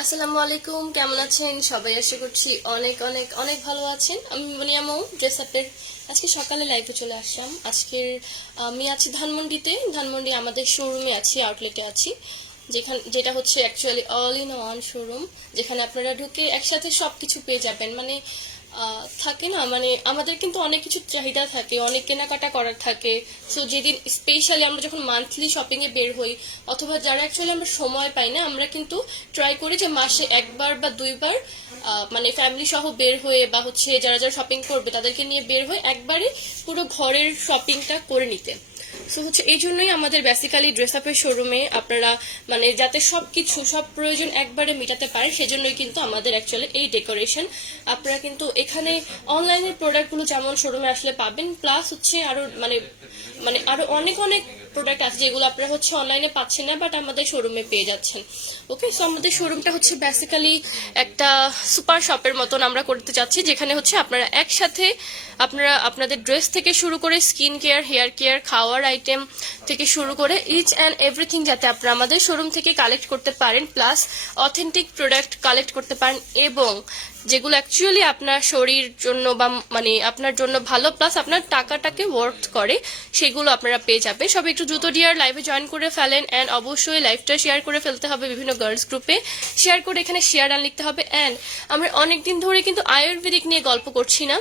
আসসালামু আলাইকুম, কেমন আছেন সবাই? আশা করছি অনেক অনেক অনেক ভালো আছেন। আমি মনিয়া মৌ, ড্রেস আপের আজকে সকালে লাইভে চলে আসলাম। আজকের আমি আছি ধানমন্ডি আমাদের শোরুমে আছি, আউটলেটে আছি, যেটা হচ্ছে actually all in one showroom, যেখানে আপনারা ঢুকে একসাথে সব কিছু পেয়ে যাবেন। মানে থাকে না, মানে আমাদের কিন্তু অনেক কিছু চাহিদা থাকে, অনেক কেনাকাটা করার থাকে। সো যেদিন স্পেশালি আমরা যখন মান্থলি শপিং এ বের হই, অথবা যারা অ্যাকচুয়ালি আমরা সময় পাই না, আমরা কিন্তু ট্রাই করি যে মাসে একবার বা দুইবার মানে ফ্যামিলি সহ বের হয়ে, বা হচ্ছে যারা যারা শপিং করবে তাদেরকে নিয়ে বের হয়ে একবারে পুরো ঘরের শপিংটা করে নিতে। সো হচ্ছে এই জন্যই আমাদের বেসিক্যালি ড্রেস আপের শোরুমে আপনারা মানে যাতে সব প্রয়োজন একবারে মেটাতে পারেন, সেজন্যই কিন্তু আমাদের অ্যাকচুয়ালি এই ডেকোরেশন। আপনারা কিন্তু এখানে অনলাইনের প্রোডাক্টগুলো যেমন শোরুমে আসলে পাবেন, প্লাস হচ্ছে আরো মানে মানে আরো অনেক অনেক প্রোডাক্ট আছে যেগুলো আপনারা হচ্ছে অনলাইনে পাচ্ছেন না, বাট আমাদের শোরুমে পেয়ে যাচ্ছেন। ওকে, সো আমাদের শোরুমটা হচ্ছে বেসিক্যালি একটা সুপার শপের মতন আমরা করতে চাচ্ছি, যেখানে হচ্ছে আপনারা একসাথে আপনারা আপনাদের ড্রেস থেকে শুরু করে স্কিন কেয়ার, হেয়ার কেয়ার, খাওয়ার আইটেম থেকে শুরু করে ইচ অ্যান্ড এভরিথিং যাতে আপনারা আমাদের শোরুম থেকে কালেক্ট করতে পারেন, প্লাস অথেন্টিক প্রোডাক্ট কালেক্ট করতে পারেন, এবং যেগুলো অ্যাকচুয়ালি আপনার শরীর জন্য বা মানে আপনার জন্য ভালো, প্লাস আপনার টাকাটাকে ওয়ার্থ করে, সেগুলো আপনারা পেয়ে যাবেন। সবাই একটু দ্রুত ডিয়ার লাইভে জয়েন করে ফেলেন, অ্যান্ড অবশ্যই লাইভটা শেয়ার করে ফেলতে হবে বিভিন্ন গার্লস গ্রুপে, শেয়ার করে এখানে শেয়ার আন লিখতে হবে। অ্যান্ড আমরা অনেকদিন ধরে কিন্তু আয়ুর্বেদিক নিয়ে গল্প করছি না,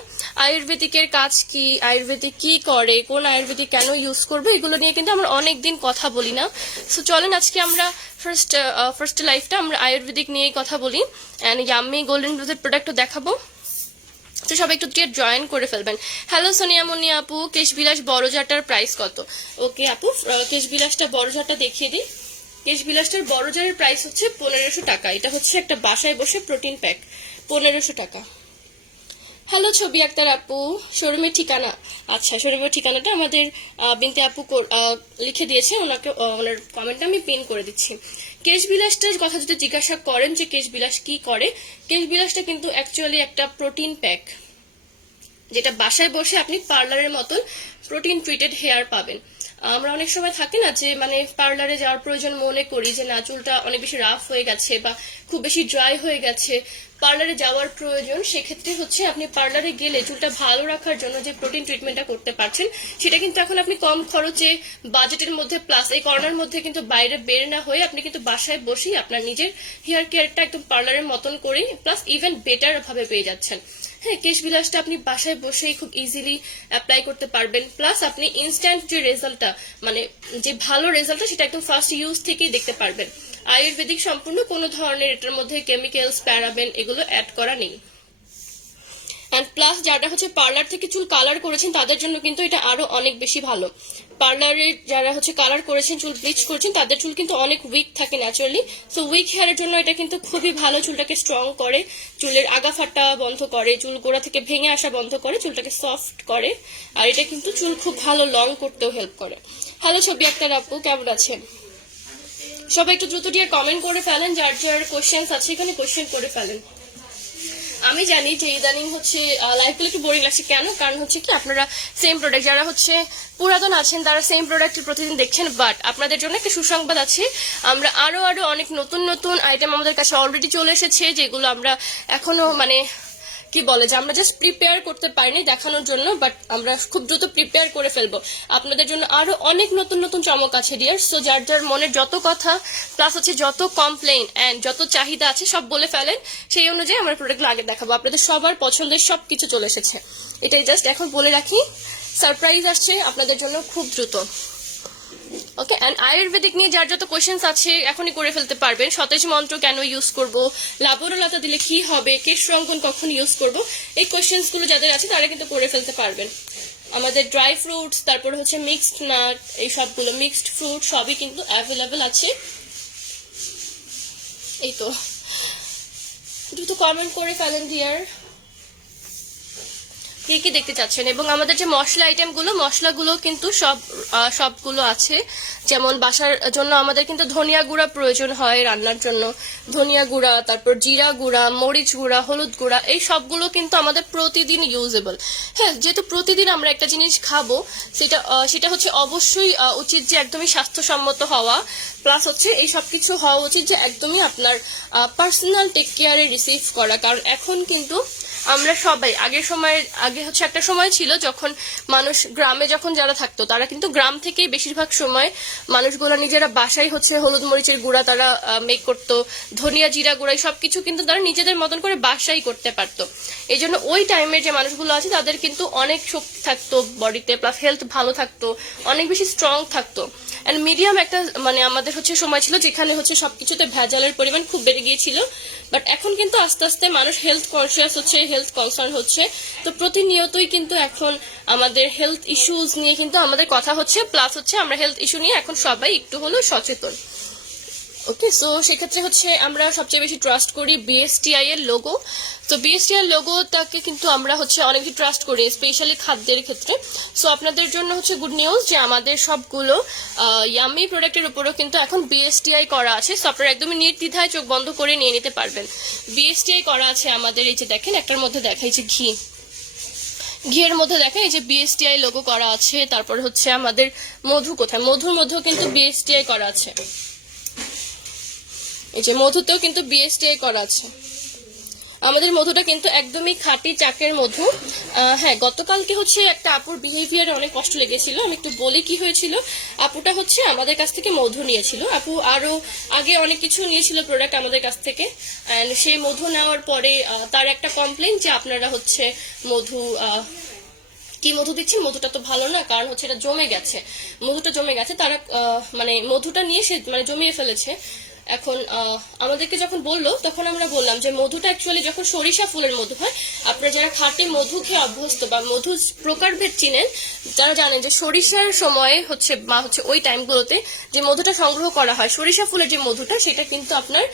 আয়ুর্বেদিকের কাজ কি, আয়ুর্বেদিক কি করে, কোন আয়ুর্বেদিক কেন ইউজ করবে, এগুলো নিয়ে কিন্তু আমরা অনেকদিন কথা বলি না। সো চলেন আজকে আমরা ফার্স্ট লাইফটা আমরা আয়ুর্বেদিক নিয়েই কথা বলি, অ্যান্ড ইয়াম্মি গোল্ডেন রোজের প্রোডাক্টও দেখাবো। তো সবাই একটু জয়েন করে ফেলবেন। হ্যালো সোনিয়া মনি আপু, কেশবিলাস বড় জারটার প্রাইস কত? ওকে আপু, কেশবিলাসটা বড় জারটা দেখিয়ে দিই। কেশবিলাসটার বড় জারের প্রাইস হচ্ছে 1500 টাকা। এটা হচ্ছে একটা বাসায় বসে প্রোটিন প্যাক, 1500 টাকা। হ্যালো ছবি আক্তার আপু, শোরুমের ঠিকানা? আচ্ছা, শোরুমের ঠিকানাটা আমাদের বিনতে আপু লিখে দিয়েছে, ওনাকে ওনার কমেন্টটা আমি পিন করে দিচ্ছি। কেশবিলাসটার কথা যদি জিজ্ঞাসা করেন যে কেশবিলাস কি করে, কেশবিলাসটা কিন্তু অ্যাকচুয়ালি একটা প্রোটিন প্যাক, যেটা বাসায় বসে আপনি পার্লারের মতন প্রোটিন ট্রিটেড হেয়ার পাবেন। আমরা অনেক সময় থাকি না যে মানে পার্লারে যাওয়ার প্রয়োজন মনে করি যে না, চুলটা অনেক বেশি রাফ হয়ে গেছে বা খুব বেশি ড্রাই হয়ে গেছে, পার্লারে যাওয়ার প্রয়োজন। সেক্ষেত্রে হচ্ছে আপনি পার্লারে গেলে চুলটা ভালো রাখার জন্য যে প্রোটিন ট্রিটমেন্টটা করতে পারছেন, সেটা কিন্তু এখন আপনি কম খরচে বাজেটের মধ্যে, প্লাস এই করোনার মধ্যে কিন্তু বাইরে বের না হয়ে আপনি কিন্তু বাসায় বসেই আপনার নিজের হেয়ার কেয়ারটা একদম পার্লারের মতন করেই, প্লাস ইভেন বেটার ভাবে পেয়ে যাচ্ছেন। হ্যাঁ, কেশবিলাসটা আপনি বাসায় বসেই খুব ইজিলি অ্যাপ্লাই করতে পারবেন, প্লাস আপনি ইনস্ট্যান্ট যে রেজাল্টটা, মানে যে ভালো রেজাল্টটা, সেটা একদম ফার্স্ট ইউজ থেকেই দেখতে পারবেন। আয়ুর্বেদিক সম্পূর্ণ, কোনো ধরনের এটার মধ্যে কেমিক্যালস, প্যারাবেন এগুলো অ্যাড করা নেই। অ্যান্ড প্লাস যারা হচ্ছে পার্লার থেকে চুল কালার করেছেন তাদের জন্য কিন্তু এটা আরো অনেক বেশি ভালো। পার্লারে যারা হচ্ছে কালার করেছেন, চুল ব্লিচ করেছেন, তাদের চুল কিন্তু অনেক উইক থাকে ন্যাচারালি। সো উইক হেয়ারের জন্য এটা কিন্তু খুবই ভালো, চুলটাকে স্ট্রং করে, চুলের আগা ফাটা বন্ধ করে, চুল গোড়া থেকে ভেঙে আসা বন্ধ করে, চুলটাকে সফট করে, আর এটা কিন্তু চুল খুব ভালো লং করতেও হেল্প করে। হ্যালো ছবি আক্তার আপু, কেমন আছেন? সবাই একটু দ্রুত দিয়ে কমেন্ট করে ফেলেন, যার যার কোশ্চেন আছে এখানে কোশ্চেন করে ফেলেন। আমি জানি যে ইদানিং হচ্ছে লাইফগুলো একটু বোরিং লাগছে, কেন? কারণ হচ্ছে কি, আপনারা সেম প্রোডাক্ট, যারা হচ্ছে পুরাতন আছেন তারা সেম প্রোডাক্ট প্রতিদিন দেখছেন, বাট আপনাদের জন্য একটা সুসংবাদ আছে। আমরা আরো অনেক নতুন নতুন আইটেম আমাদের কাছে অলরেডি চলে এসেছে, যেগুলো আমরা এখনো মানে কি বলে যে আমরা জাস্ট প্রিপেয়ার করতে পারিনি দেখানোর জন্য, বাট আমরা খুব দ্রুত প্রিপেয়ার করে ফেলবো। আপনাদের জন্য আরো অনেক নতুন নতুন চমক আছে ডিয়ার। সো যার যার মনের যত কথা, প্লাস হচ্ছে যত কমপ্লেইন এন্ড যত চাহিদা আছে, সব বলে ফেলেন, সেই অনুযায়ী আমরা প্রোডাক্টগুলো আগে দেখাবো। আপনাদের সবার পছন্দের সবকিছু চলে এসেছে, এটাই জাস্ট এখন বলে রাখি। সারপ্রাইজ আসছে আপনাদের জন্য খুব দ্রুত। ওকে, এন্ড আয়ুর্বেদিক নিয়ে যার যত কোশ্চেন্স আছে এখনই করে ফেলতে পারবেন। সতেজ মন্ত্র কেন ইউজ করব, লাবণলতা দিলে কি হবে, কেশ রঙ্গন কখন ইউজ করব, এই কোশ্চেন্স গুলো যাদের আছে তারা কিন্তু করে ফেলতে পারবেন। আমাদের ড্রাই ফ্রুটস, তারপরে হচ্ছে মিক্সড নাট, এই সবগুলো মিক্সড ফ্রুট সবই কিন্তু অ্যাভেলেবেল আছে। এই তো, দ্রুত কমেন্ট করে ফেলেন ডিয়ার। কি কি দেখতে চাচ্ছেন। এবং আমাদের যে মশলা আইটেমগুলো, মশলাগুলো কিন্তু সবগুলো আছে। যেমন বাসার জন্য আমাদের কিন্তু ধনিয়া গুঁড়া প্রয়োজন হয় রান্নার জন্য, ধনিয়া গুঁড়া, তারপর জিরা গুঁড়া, মরিচ গুঁড়া, হলুদ গুঁড়া, এই সবগুলো কিন্তু আমাদের প্রতিদিন ইউজেবল। হ্যাঁ, যেহেতু প্রতিদিন আমরা একটা জিনিস খাবো, সেটা হচ্ছে অবশ্যই উচিত যে একদমই স্বাস্থ্যসম্মত হওয়া, প্লাস হচ্ছে এই সব কিছু হওয়া উচিত যে একদমই আপনার পার্সোনাল টেক কেয়ারে রিসিভ করা। কারণ এখন কিন্তু আমরা সবাই আগে হচ্ছে একটা সময় ছিল যখন মানুষ গ্রামে যখন যারা থাকতো তারা কিন্তু গ্রাম থেকেই বেশিরভাগ সময় মানুষগুলো নিজেরা বাসায় হচ্ছে হলুদ মরিচের গুঁড়া তারা মেক করতো, ধনিয়া জিরা গুঁড়া, সবকিছু কিন্তু তারা নিজেদের মতন করে বাসায় করতে পারতো। এই জন্য ওই টাইমের যে মানুষগুলো আছে তাদের কিন্তু অনেক শক্তি থাকতো বডিতে, প্লাস হেলথ ভালো থাকতো, অনেক বেশি স্ট্রং থাকতো। অ্যান্ড মিডিয়াম একটা আমাদের হচ্ছে সময় ছিল যেখানে হচ্ছে সবকিছুতে ভেজালের পরিমাণ খুব বেড়ে গিয়েছিল। বাট এখন কিন্তু আস্তে আস্তে মানুষ হেলথ কনসিয়াস হচ্ছে, হেলথ কনসার্ন হচ্ছে। তো প্রতিনিয়তই কিন্তু এখন আমাদের হেলথ ইস্যুজ নিয়ে কিন্তু আমাদের কথা হচ্ছে, প্লাস হচ্ছে আমরা হেলথ ইস্যু নিয়ে এখন সবাই একটু হলেও সচেতন। ওকে, সো সেক্ষেত্রে হচ্ছে আমরা সবচেয়ে বেশি ট্রাস্ট করি বিএসটিআই এর লোগো। তো বিএসটিআই এর লোগোটাকে কিন্তু আমরা হচ্ছে অনেক বেশি ট্রাস্ট করি, স্পেশালি খাদ্যের ক্ষেত্রে। সো আপনাদের জন্য হচ্ছে গুড নিউজ যে আমাদের সবগুলো ইয়ামি প্রোডাক্টের উপরেও কিন্তু এখন বিএসটিআই করা আছে। সো আপনারা একদমই নির্দ্বিধায় চোখ বন্ধ করে নিয়ে নিতে পারবেন। বিএসটিআই করা আছে আমাদের, এই যে দেখেন একটার মধ্যে দেখাইছে ঘিয়ের মধ্যে দেখেন এই যে বিএসটিআই লোগো করা আছে। তারপর হচ্ছে আমাদের মধু, কোথায় মধুর মধ্যেও কিন্তু বিএসটিআই করা আছে, এই যে মধুতেও কিন্তু বিএসটিআই করা আছে। আমাদের মধুটা কিন্তু একদমই খাঁটি চাকের মধু। হ্যাঁ, গতকালকে হচ্ছে একটা আপুর বিহেভিয়ারে অনেক কষ্ট লেগেছিল, আমি একটু বলি কি হয়েছিল। আপুটা হচ্ছে আমাদের কাছ থেকে মধু নিয়েছিল, আপু আরো আগে অনেক কিছু নিয়েছিল প্রোডাক্ট আমাদের কাছ থেকে। অ্যান্ড সেই মধু নেওয়ার পরে তার একটা কমপ্লেন যে আপনারা হচ্ছে কি মধু দিচ্ছেন, মধুটা তো ভালো না, কারণ হচ্ছে এটা মধুটা জমে গেছে। তারা মধুটা নিয়ে সে জমিয়ে ফেলেছে। এখন আমাদেরকে যখন বললো তখন আমরা বললাম যে মধুটা অ্যাকচুয়ালি যখন সরিষা ফুলের মধু হয়, আপনারা যারা খাঁটি মধু খেয়ে অভ্যস্ত বা মধু প্রকারভেদ চিনেন, যারা জানেন যে সরিষার সময়ে হচ্ছে বা হচ্ছে ওই টাইমগুলোতে যে মধুটা সংগ্রহ করা হয়, সরিষা ফুলের যে মধুটা, সেটা কিন্তু আপনার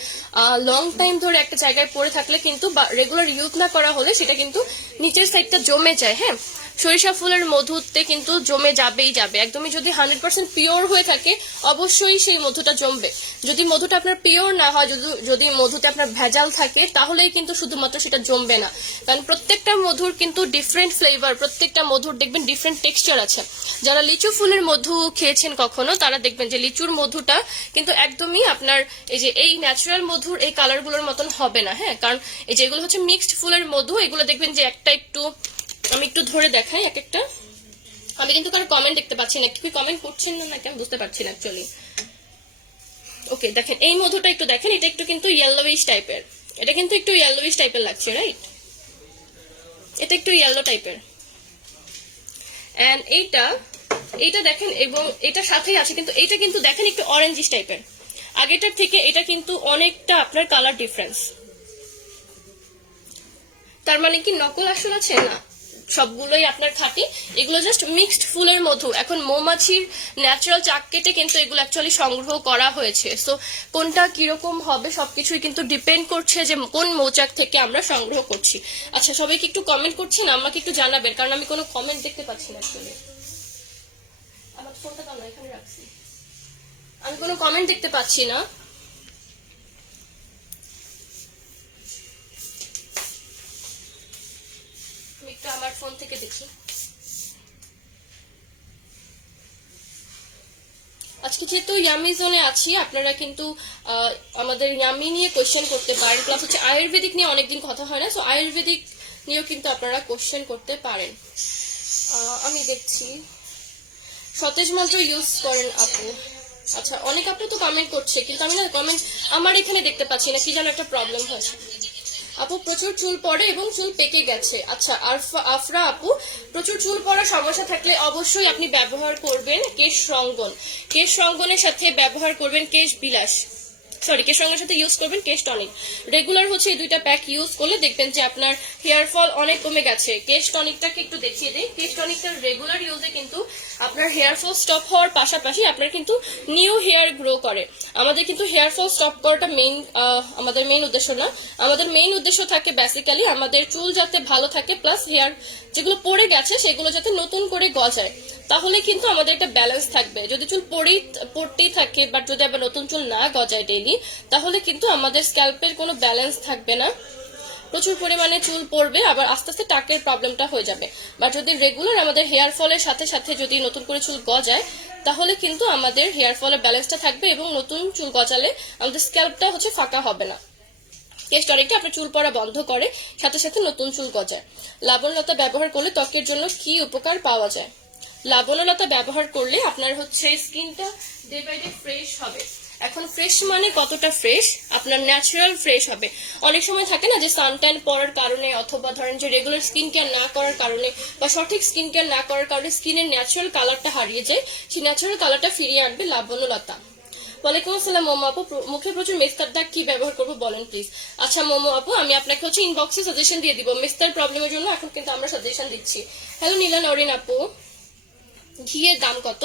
লং টাইম ধরে একটা জায়গায় পড়ে থাকলে কিন্তু বা রেগুলার ইউজ না করা হলে সেটা কিন্তু নিচের সাইডটা জমে যায়। হ্যাঁ, সরিষা ফুলের মধুতে কিন্তু জমে যাবেই যাবে। একদমই যদি 100% পিওর হয়ে থাকে অবশ্যই সেই মধুটা জমবে। যদি মধুটা আপনার পিওর না হয়, যদি মধুতে আপনার ভেজাল থাকে, তাহলেই কিন্তু শুধুমাত্র সেটা জমবে না। কারণ প্রত্যেকটা মধুর কিন্তু ডিফারেন্ট ফ্লেভার, প্রত্যেকটা মধুর দেখবেন ডিফারেন্ট টেক্সচার আছে। যারা লিচু ফুলের মধু খেয়েছেন কখনো, তারা দেখবেন যে লিচুর মধুটা কিন্তু একদমই আপনার এই ন্যাচারাল মধুর এই কালারগুলোর মতন হবে না। হ্যাঁ, কারণ এই যেগুলো হচ্ছে মিক্সড ফুলের মধু, এগুলো দেখবেন যে আমি একটু ধরে দেখাই এক একটা। আমি কিন্তু কারো কমেন্ট দেখতে পাচ্ছি না, কি কমেন্ট করছেন না নাকি আমি বুঝতে পারছি না অ্যাকচুয়ালি। ওকে, দেখেন এই মধুটা একটু দেখেন, এটা একটু কিন্তু ইয়েলোইশ টাইপের, এটা কিন্তু একটু ইয়েলোইশ টাইপের লাগছে, রাইট? এটা একটু ইয়েলো টাইপের। এন্ড এইটা দেখেন, এবং এটার সাথেই আছে কিন্তু এটা কিন্তু দেখেন একটু অরেঞ্জিশ টাইপের। আগেটার থেকে এটা কিন্তু অনেকটা আপনার কালার ডিফারেন্স। তার মানে কি নকল আসল আছে? না, সবগুলোই আপনার খাঁটি। এগুলো জাস্ট মিক্সড ফুলের মধু। এখন মৌমাছির ন্যাচারাল চাক কেটে কিন্তু এগুলো অ্যাকচুয়ালি সংগ্রহ করা হয়েছে। সো কোনটা কিরকম হবে সবকিছুই কিন্তু ডিপেন্ড করছে যে কোন মৌচাক থেকে আমরা সংগ্রহ করছি। আচ্ছা, সবাইকে একটু কমেন্ট করছেন, আমাকে একটু জানাবেন, কারণ আমি কোনো কমেন্ট দেখতে পাচ্ছি না অ্যাকচুয়ালি। আমার ফোনটা কেন এখানে রাখছি, আমি কোনো কমেন্ট দেখতে পাচ্ছি না। একটু আমার ফোন থেকে দেখি। আজকে যেহেতু ইয়ামি জোনে আছি, আপনারা কিন্তু আমাদের ইয়ামি নিয়ে কোয়েশ্চেন করতে পারেন, প্লাস হচ্ছে আয়ুর্বেদিক নিয়ে অনেকদিন কথা হয় না, সো আয়ুর্বেদিক নিয়েও কিন্তু আপনারা কোয়েশ্চেন করতে পারেন। আমি দেখছি সতেজ মন্ত্র ইউজ করেন আপু। আচ্ছা, অনেক আপু তো কমেন্ট করছে, কিন্তু আমি না কমেন্ট আমার এখানে দেখতে পাচ্ছি না, কি যেন একটা প্রবলেম হয়েছে। আপু প্রচুর চুল পড়ে এবং চুল পেকে গেছে। আচ্ছা, আফরা আপু, প্রচুর চুল পড়ার সমস্যা থাকলে অবশ্যই আপনি ব্যবহার করবেন কেশ রঙ্গন। কেশ রঙ্গনের সাথে ব্যবহার করবেন কেশ বিলাস। সরি কেশ রঙের সাথে ইউজ করবেন কেশ টনিক। রেগুলার হচ্ছে এই দুইটা প্যাক ইউজ করলে দেখবেন যে আপনার হেয়ার ফল অনেক কমে গেছে। কেশ টনিকটাকে একটু দেখিয়ে দিই। কেশ টনিকটার রেগুলার ইউজে কিন্তু আপনার হেয়ার ফল স্টপ হওয়ার পাশাপাশি আপনার কিন্তু নিউ হেয়ার গ্রো করে। আমাদের কিন্তু হেয়ার ফল স্টপ করাটা আমাদের মেইন উদ্দেশ্য না। আমাদের মেইন উদ্দেশ্য থাকে বেসিক্যালি আমাদের চুল যাতে ভালো থাকে, প্লাস হেয়ার যেগুলো পড়ে গেছে সেগুলো যাতে নতুন করে গজায়। তাহলে কিন্তু আমাদের একটা ব্যালেন্স থাকবে। যদি চুল পড়তেই থাকে বাট যদি আবার নতুন চুল না গজায় ডেইলি, তাহলে কিন্তু আমাদের স্ক্যাল্পের কোনো ব্যালেন্স থাকবে না, প্রচুর পরিমাণে চুল পড়বে, আবার আস্তে আস্তে টাকের প্রবলেমটা হয়ে যাবে। বা যদি রেগুলার আমাদের হেয়ার ফলের সাথে সাথে যদি নতুন করে চুল গজায়, তাহলে কিন্তু আমাদের হেয়ার ফলের ব্যালেন্সটা থাকবে এবং নতুন চুল গজালে আমাদের স্ক্যাল্পটা হচ্ছে ফাঁকা হবে না। কেশ টনিকটা আপনার চুল পড়া বন্ধ করে, সাথে সাথে নতুন চুল গজায়। লবণলতা ব্যবহার করলে ত্বকের জন্য কি উপকার পাওয়া যায়? লবণলতা ব্যবহার করলে আপনার হচ্ছে স্কিনটা ডে বাই ডে ফ্রেশ হবে। এখন ফ্রেশ মানে কতটা ফ্রেশ? আপনার ন্যাচারাল ফ্রেশ হবে। অনেক সময় থাকে না যে সানট্যান পড়ার কারণে অথবা ধরেন যে রেগুলার স্কিন কেয়ার না করার কারণে বা সঠিক স্কিন কেয়ার না করার কারণে স্কিনের ন্যাচারাল কালারটা হারিয়ে যায়। সেই ন্যাচারাল কালারটা ফিরিয়ে আনবে লবণলতা। ওয়ালাইকুম আসসালাম মোমো আপু, মুখে প্রচুর মেস্তার দাগ, কি ব্যবহার করবো বলেন প্লিজ। আচ্ছা মোমো আপু, আমি আপনাকে হচ্ছে ইনবক্সে সাজেশন দিয়ে দিব মেস্তার প্রবলেমের জন্য। এখন কিন্তু আমরা সাজেশন দিচ্ছি। হ্যালো নীলা নরিন আপু, ঘিয়ের দাম কত?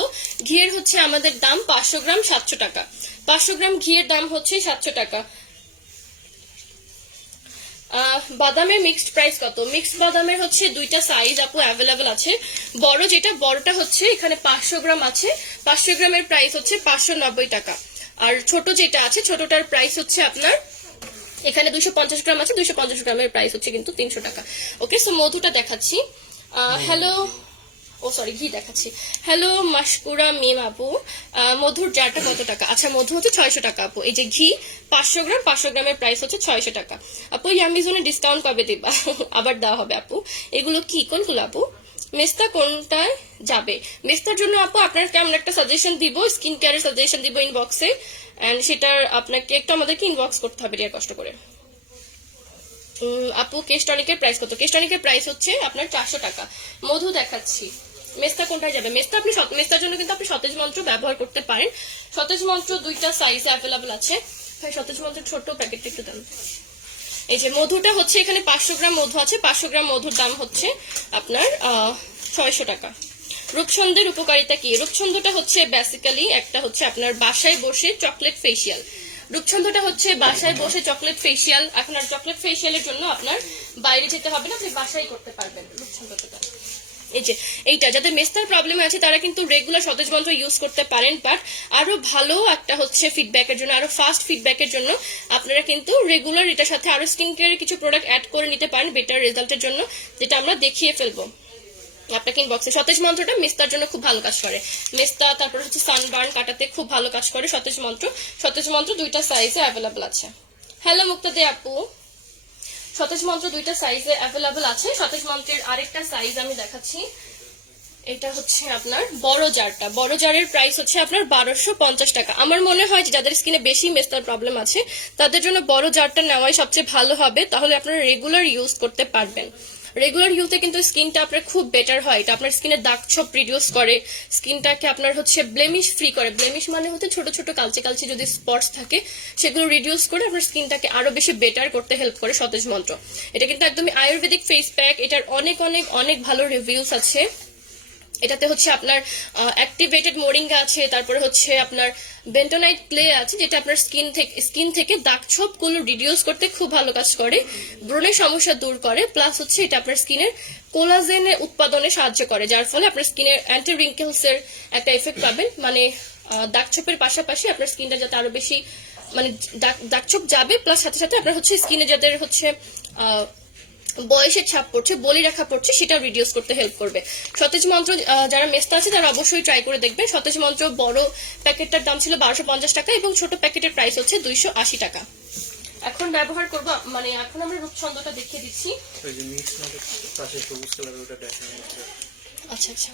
ঘিয়ের হচ্ছে আমাদের দাম 500 গ্রাম 700 টাকা। 500 গ্রাম ঘিয়ের দাম হচ্ছে 700 টাকা। বাদামের মিক্সড প্রাইস কত? মিক্সড বাদামের হচ্ছে দুইটা সাইজ আপু অ্যাভেলেবেল আছে। বড়টা হচ্ছে এখানে 500 গ্রাম আছে, 500 গ্রামের প্রাইস হচ্ছে 590 টাকা। আর ছোট যেটা আছে ছোটটার প্রাইস হচ্ছে আপনার এখানে 250 গ্রাম আছে, 250 গ্রামের প্রাইস হচ্ছে কিন্তু 300 টাকা। ওকে, সো মধুটা দেখাচ্ছি। হ্যালো, সরি ঘি দেখাচ্ছি। হ্যালো মাসকুরা মিম আপু, মধুর জারটা কত টাকা? আচ্ছা মধু হচ্ছে 600 টাকা আপু। এই যে ঘি 500 গ্রাম, 500 গ্রামের প্রাইস হচ্ছে 600 টাকা আপু। ইয়ামিজনে ডিসকাউন্ট কবে দিবা? আবার দেওয়া হবে আপু। এগুলো কি কোনগুলো আপু? মেস্তা কোনটায় যাবে? মেস্তার জন্য আপু আপনাকে আমরা একটা সাজেশন দিব, স্কিন কেয়ারের সাজেশন দিব ইনবক্সে, এন্ড সেটার আপনাকে একটু আমাদেরকে ইনবক্স করতে হবে রিয়া কষ্ট করে। আপু কেশ টনিকের প্রাইস কত? কেশ টনিকের প্রাইস হচ্ছে আপনার 400 টাকা। মধু দেখাচ্ছি। মেস্তা কোনটায় যাবে? মেস্তার জন্য কিন্তু আপনি সতেজ মন্ত্র ব্যবহার করতে পারেন। সতেজ মন্ত্র দুইটা সাইজে অ্যাভেলেবল আছে। ভাই সতেজ মন্ত্রের ছোট প্যাকেটটা একটু দেন। এই যে মধুটা হচ্ছে এখানে 500 গ্রাম মধু আছে। 500 গ্রাম মধুর দাম হচ্ছে আপনার 600 টাকা। রূপছন্দের উপকারিতা কি? রূপছন্দটা হচ্ছে বেসিক্যালি একটা হচ্ছে আপনার বাসায় বসে চকলেট ফেসিয়াল। রূপছন্দটা হচ্ছে বাসায় বসে চকলেট ফেসিয়াল। এখন আর চকলেট ফেসিয়ালের জন্য আপনার বাইরে যেতে হবে না, আপনি বাসায় করতে পারবেন রূপছন্দটা। এই যে এইটা যাদের মেস্তার প্রবলেম আছে তারা কিন্তু রেগুলার সতেজ মন্ত্র ইউজ করতে পারেন, বাট আরো ভালো একটা হচ্ছে ফিডব্যাকের জন্য, আরো ফাস্ট ফিডব্যাকের জন্য আপনারা কিন্তু রেগুলার এটার সাথে আরো স্কিন কেয়ারের কিছু প্রোডাক্ট অ্যাড করে নিতে পারেন বেটার রেজাল্টের জন্য, যেটা আমরা দেখিয়ে ফেলবো আপনাকে ইনবক্সে। সতেজ মন্ত্রটা মেস্তার জন্য খুব ভালো কাজ করে। মেস্তা তারপর হচ্ছে সানবার্ন কাটাতে খুব ভালো কাজ করে সতেজ মন্ত্র। সতেজ মন্ত্র দুইটা সাইজে অ্যাভেলেবল আছে। হ্যালো মুক্তাদি আপু, সতেজ মন্ত্র দুইটা সাইজে অ্যাভেলেবল আছে। সতেজ মন্ত্রের আরেকটা সাইজ আমি দেখাচ্ছি। এটা হচ্ছে আপনার বড় জারটা। বড় জারের প্রাইস হচ্ছে আপনার 1250 টাকা। আমার মনে হয় যে যাদের স্কিনে বেশি মেস্তার প্রবলেম আছে তাদের জন্য বড় জারটা নেওয়াই সবচেয়ে ভালো হবে, তাহলে আপনারা রেগুলার ইউজ করতে পারবেন। রেগুলার ইউজে কিন্তু স্কিনটা আপনার খুব বেটার হয়। এটা আপনার স্কিনের দাগ ছোপ রিডিউস করে, স্কিনটাকে আপনার হচ্ছে ব্লেমিশ ফ্রি করে। ব্লেমিশ মানে হচ্ছে ছোট ছোট কালচে কালচে যদি স্পটস থাকে সেগুলো রিডিউস করে আপনার স্কিনটাকে আরো বেশি বেটার করতে হেল্প করে সতেজ মন্ত্র। এটা কিন্তু একদমই আয়ুর্বেদিক ফেস প্যাক। এটার অনেক অনেক অনেক ভালো রিভিউস আছে। এটাতে হচ্ছে আপনার অ্যাক্টিভেটেড মোরিঙ্গা আছে, তারপরে হচ্ছে আপনার বেন্টোনাইট ক্লে আছে, যেটা আপনার স্কিন থেকে দাগ ছোপ গুলো রিডিউস করতে খুব ভালো কাজ করে, ব্রণের সমস্যা দূর করে, প্লাস হচ্ছে এটা আপনার স্কিনের কোলাজেনের উৎপাদনে সাহায্য করে, যার ফলে আপনার স্কিনের অ্যান্টি রিঙ্কেলস এর একটা এফেক্ট পাবেন। মানে দাগ ছোপের পাশাপাশি আপনার স্কিনটা যাতে আরো বেশি মানে দাগ ছোপ যাবে, প্লাস সাথে সাথে আপনার হচ্ছে স্কিনে যাদের হচ্ছে বয়সের ছাপ পড়ছে, বলি রেখা পড়ছে, সেটা রিডিউস করতে হেল্প করবে। সতেজ মন্ত্র যারা মেস্তা আছে তারা অবশ্যই ট্রাই করে দেখবেন। সতেজ মন্ত্র বড় প্যাকেটটার দাম ছিল 1250 টাকা এবং ছোট প্যাকেটের প্রাইস হচ্ছে 280 টাকা। এখন ব্যবহার করব, মানে এখন আমরা রূপছন্দটা দেখিয়ে দিচ্ছি। আচ্ছা আচ্ছা,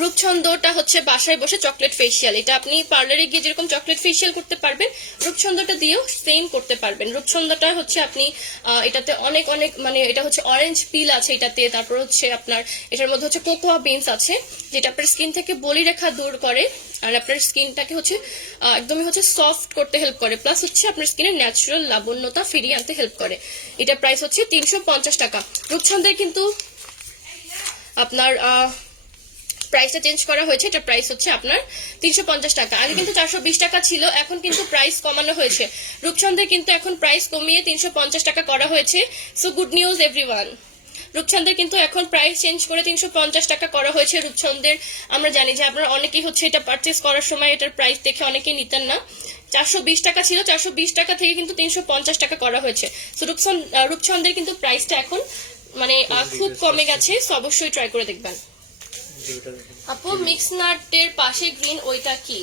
রূপছন্দটা হচ্ছে বাসায় বসে চকলেট ফেসিয়াল। এটা আপনি পার্লারে গিয়ে যেরকম চকলেট ফেসিয়াল করতে পারবেন, রূপছন্দটা দিয়েও সেম করতে পারবেন। রূপছন্দটা হচ্ছে আপনি এটাতে অনেক অনেক মানে এটা হচ্ছে অরেঞ্জ পিল আছে এটাতে, তারপর হচ্ছে আপনার এটার মধ্যে হচ্ছে কোকোয়া বিনস আছে, যেটা আপনার স্কিন থেকে বলিরেখা দূর করে আর আপনার স্কিনটাকে হচ্ছে একদমই হচ্ছে সফট করতে হেল্প করে, প্লাস হচ্ছে আপনার স্কিনের ন্যাচারাল লাবণ্যতা ফিরিয়ে আনতে হেল্প করে। এটা প্রাইস হচ্ছে 350 টাকা। রূপছন্দের কিন্তু আপনার প্রাইসটা চেঞ্জ করা হয়েছে, এটা প্রাইস হচ্ছে আপনার 350 টাকা। আগে কিন্তু 420 টাকা ছিল, এখন কিন্তু প্রাইস কমানো হয়েছে। রূপছন্দে কিন্তু এখন প্রাইস কমিয়ে 350 টাকা করা হয়েছে। সো গুড নিউজ এভরিওয়ান, রূপছন্দের কিন্তু এখন প্রাইস চেঞ্জ করে 350 টাকা করা হয়েছে। রূপছন্দের আমরা জানি যে আপনারা অনেকেই হচ্ছে এটা পারচেস করার সময় এটার প্রাইস দেখে অনেকেই নিতেন না, 420 টাকা ছিল, 420 টাকা থেকে কিন্তু 350 টাকা করা হয়েছে। সো রূপছন্দের কিন্তু প্রাইসটা এখন মানে খুব কমে গেছে, সো অবশ্যই ট্রাই করে দেখবেন। আপু মিক্স নাটের পাশে গ্রিন ওইটা কি?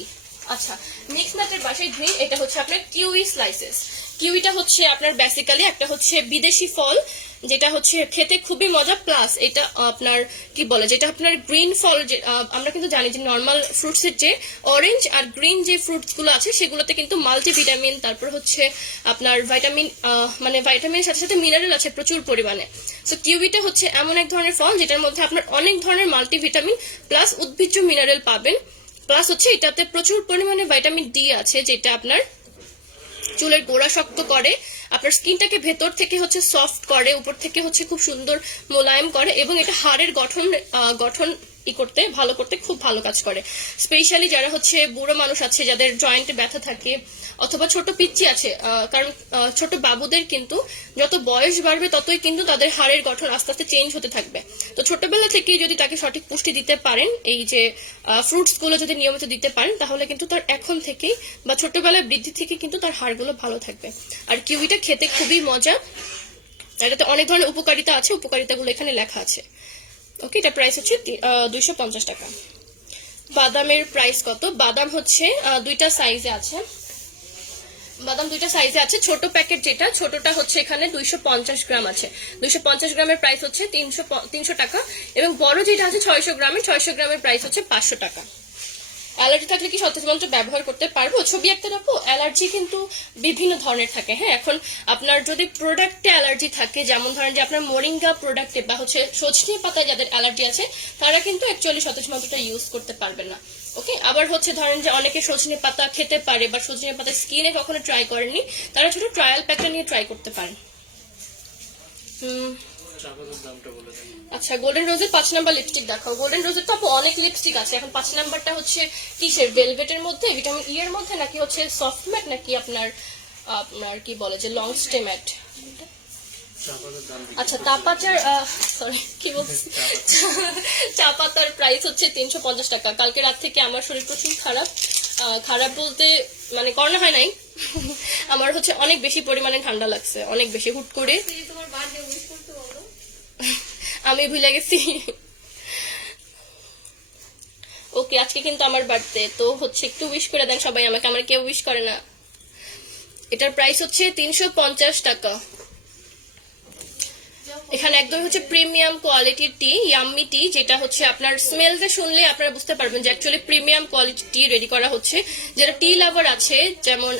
আচ্ছা, মিক্স নাটের পাশে গ্রিন এটা হচ্ছে আপনার কিউই স্লাইসেস। কিউইটা হচ্ছে আপনার বেসিক্যালি একটা হচ্ছে বিদেশি ফল, যেটা হচ্ছে খেতে খুবই মজা, প্লাস এটা আপনার কি বলে যেটা আপনার গ্রিন ফল। আমরা কিন্তু জানি যে নর্মাল ফ্রুটসের যে অরেঞ্জ আর গ্রিন যে ফ্রুটস গুলো আছে সেগুলোতে কিন্তু মাল্টিভিটামিন, তারপর হচ্ছে আপনার ভাইটামিন মানে ভাইটামিনের সাথে সাথে মিনারেল আছে প্রচুর পরিমাণে। সো কিউইটা হচ্ছে এমন এক ধরনের ফল যেটার মধ্যে আপনার অনেক ধরনের মাল্টিভিটামিন প্লাস উদ্ভিজ্জ মিনারেল পাবেন, প্লাস হচ্ছে এটাতে প্রচুর পরিমাণে ভাইটামিন ডি আছে, যেটা আপনার চুলের গোড়া শক্ত করে, আপনার স্কিনটাকে ভেতর থেকে হচ্ছে সফট করে, উপর থেকে হচ্ছে খুব সুন্দর মোলায়েম করে, এবং এটা হাড়ের গঠন করতে ভালো করতে খুব ভালো কাজ করে। স্পেশালি যারা হচ্ছে বুড়ো মানুষ আছে, যাদের জয়েন্টে ব্যথা থাকে, অথবা ছোট পিচ্চি আছে, কারণ ছোট বাবুদের কিন্তু যত বয়স বাড়বে ততই কিন্তু তাদের হাড়ের গঠন আস্তে আস্তে চেঞ্জ হতে থাকবে। তো ছোটবেলা থেকেই যদি তাকে সঠিক পুষ্টি দিতে পারেন, এই যে ফ্রুটস গুলো যদি নিয়মিত দিতে পারেন, তাহলে কিন্তু তার এখন থেকেই বা ছোটবেলায় বৃদ্ধি থেকে কিন্তু তার হাড়গুলো ভালো থাকবে। আর কিউইটা খেতে খুবই মজা, এটাতে অনেক ধরনের উপকারিতা আছে, উপকারিতাগুলো এখানে লেখা আছে। ওকে, এটা প্রাইস হচ্ছে 250 টাকা। বাদামের প্রাইস কত? বাদাম হচ্ছে দুইটা সাইজে আছে, বাদাম দুইটা সাইজে আছে। ছোট প্যাকেট যেটা ছোটটা হচ্ছে এখানে 250 গ্রাম আছে, 250 গ্রামের প্রাইস হচ্ছে 300 টাকা, এবং বড় যেটা আছে 600 গ্রামের প্রাইস হচ্ছে 500 টাকা। অ্যালার্জি থাকলে কি সতেজ মন্ত্র ব্যবহার করতে পারবো? ছবি আঁকতে রাখবো। অ্যালার্জি কিন্তু বিভিন্ন ধরনের থাকে। হ্যাঁ, এখন আপনার যদি প্রোডাক্টে অ্যালার্জি থাকে, যেমন ধরেন যে আপনার মোরিঙ্গা প্রোডাক্টে বা হচ্ছে সজনে পাতায় যাদের অ্যালার্জি আছে, তারা কিন্তু অ্যাকচুয়ালি সতেজ মন্ত্রটা ইউজ করতে পারবে না। ওকে, আবার হচ্ছে ধরেন যে অনেকে সজনে পাতা খেতে পারে বা সজনে পাতা স্কিনে কখনো ট্রাই করেনি, তারা ছোট ট্রায়াল প্যাকটা নিয়ে ট্রাই করতে পারেন। আচ্ছা, গোল্ডেন রোজের 5 নাম্বার লিপস্টিক দেখাও। গোল্ডেন রোজের তো অনেক লিপস্টিক আছে, এখন 5 নাম্বারটা হচ্ছে কিসের? ভেলভেটের মধ্যে, ভিটামিন ই এর মধ্যে, নাকি হচ্ছে সফট ম্যাট, নাকি আপনার আপনার কি বলে যে লং স্টে ম্যাট? আচ্ছা, তাপাচার সরি কি বলছি, চা পাতার প্রাইস হচ্ছে 350 টাকা। কালকে রাত থেকে আমার শরীর প্রচুর খারাপ, খারাপ বলতে মানে করোনা হয় নাই, আমার হচ্ছে অনেক বেশি পরিমাণে ঠান্ডা লাগছে, অনেক বেশি হুট করে। আমি ভুলে গেছি। ওকে, আজকে কিন্তু আমার বার্থডে, তো হচ্ছে একটু উইশ করে দেন সবাই আমাকে, আমার কেউ উইশ করে না। এটার প্রাইস হচ্ছে 350 টাকা। এখানে একদম হচ্ছে প্রিমিয়াম কোয়ালিটির টি, ইয়াম্মি টি, যেটা হচ্ছে আপনার স্মেলটা শুনলে আপনারা বুঝতে পারবেন যে অ্যাকচুয়ালি প্রিমিয়াম কোয়ালিটির টি রেডি করা হচ্ছে। যারা টি লাভার আছে, যেমন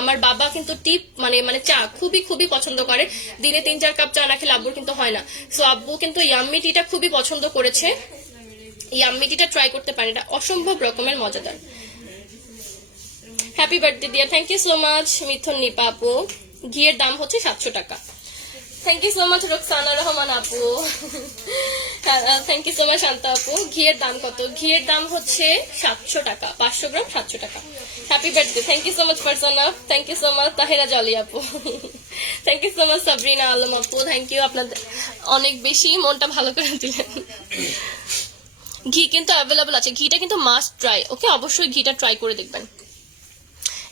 আমার বাবা কিন্তু টি মানে চা খুবই খুবই পছন্দ করে, দিনে 3-4 কাপ চা না খেলে আব্বুর কিন্তু হয় না। সো আব্বু কিন্তু ইয়াম্মি টিটা খুবই পছন্দ করেছে, ইয়াম্মি টিটা ট্রাই করতে পারেন, এটা অসম্ভব রকমের মজাদার। Happy birthday dear, thank you so much Mithun Nipa আপু। ঘিয়ের দাম হচ্ছে 700 টাকা। Thank you so much Roksana Rahman আপু, thank you so much Shanta আপু। ঘিয়ের দাম কত? ঘিয়ের দাম হচ্ছে 700 টাকা, 500 গ্রাম 700 টাকা। Happy birthday, thank you so much Farzana, thank you so much Tahera Jolly আপু, thank you so much Sabrina Alam আপু, থ্যাংক ইউ, আপনাদের অনেক বেশি মনটা ভালো করে দিলেন। ঘি কিন্তু অ্যাভেলেবল আছে, ঘিটা কিন্তু মাস্ট ট্রাই। ওকে, অবশ্যই ঘিটা ট্রাই করে দেখবেন।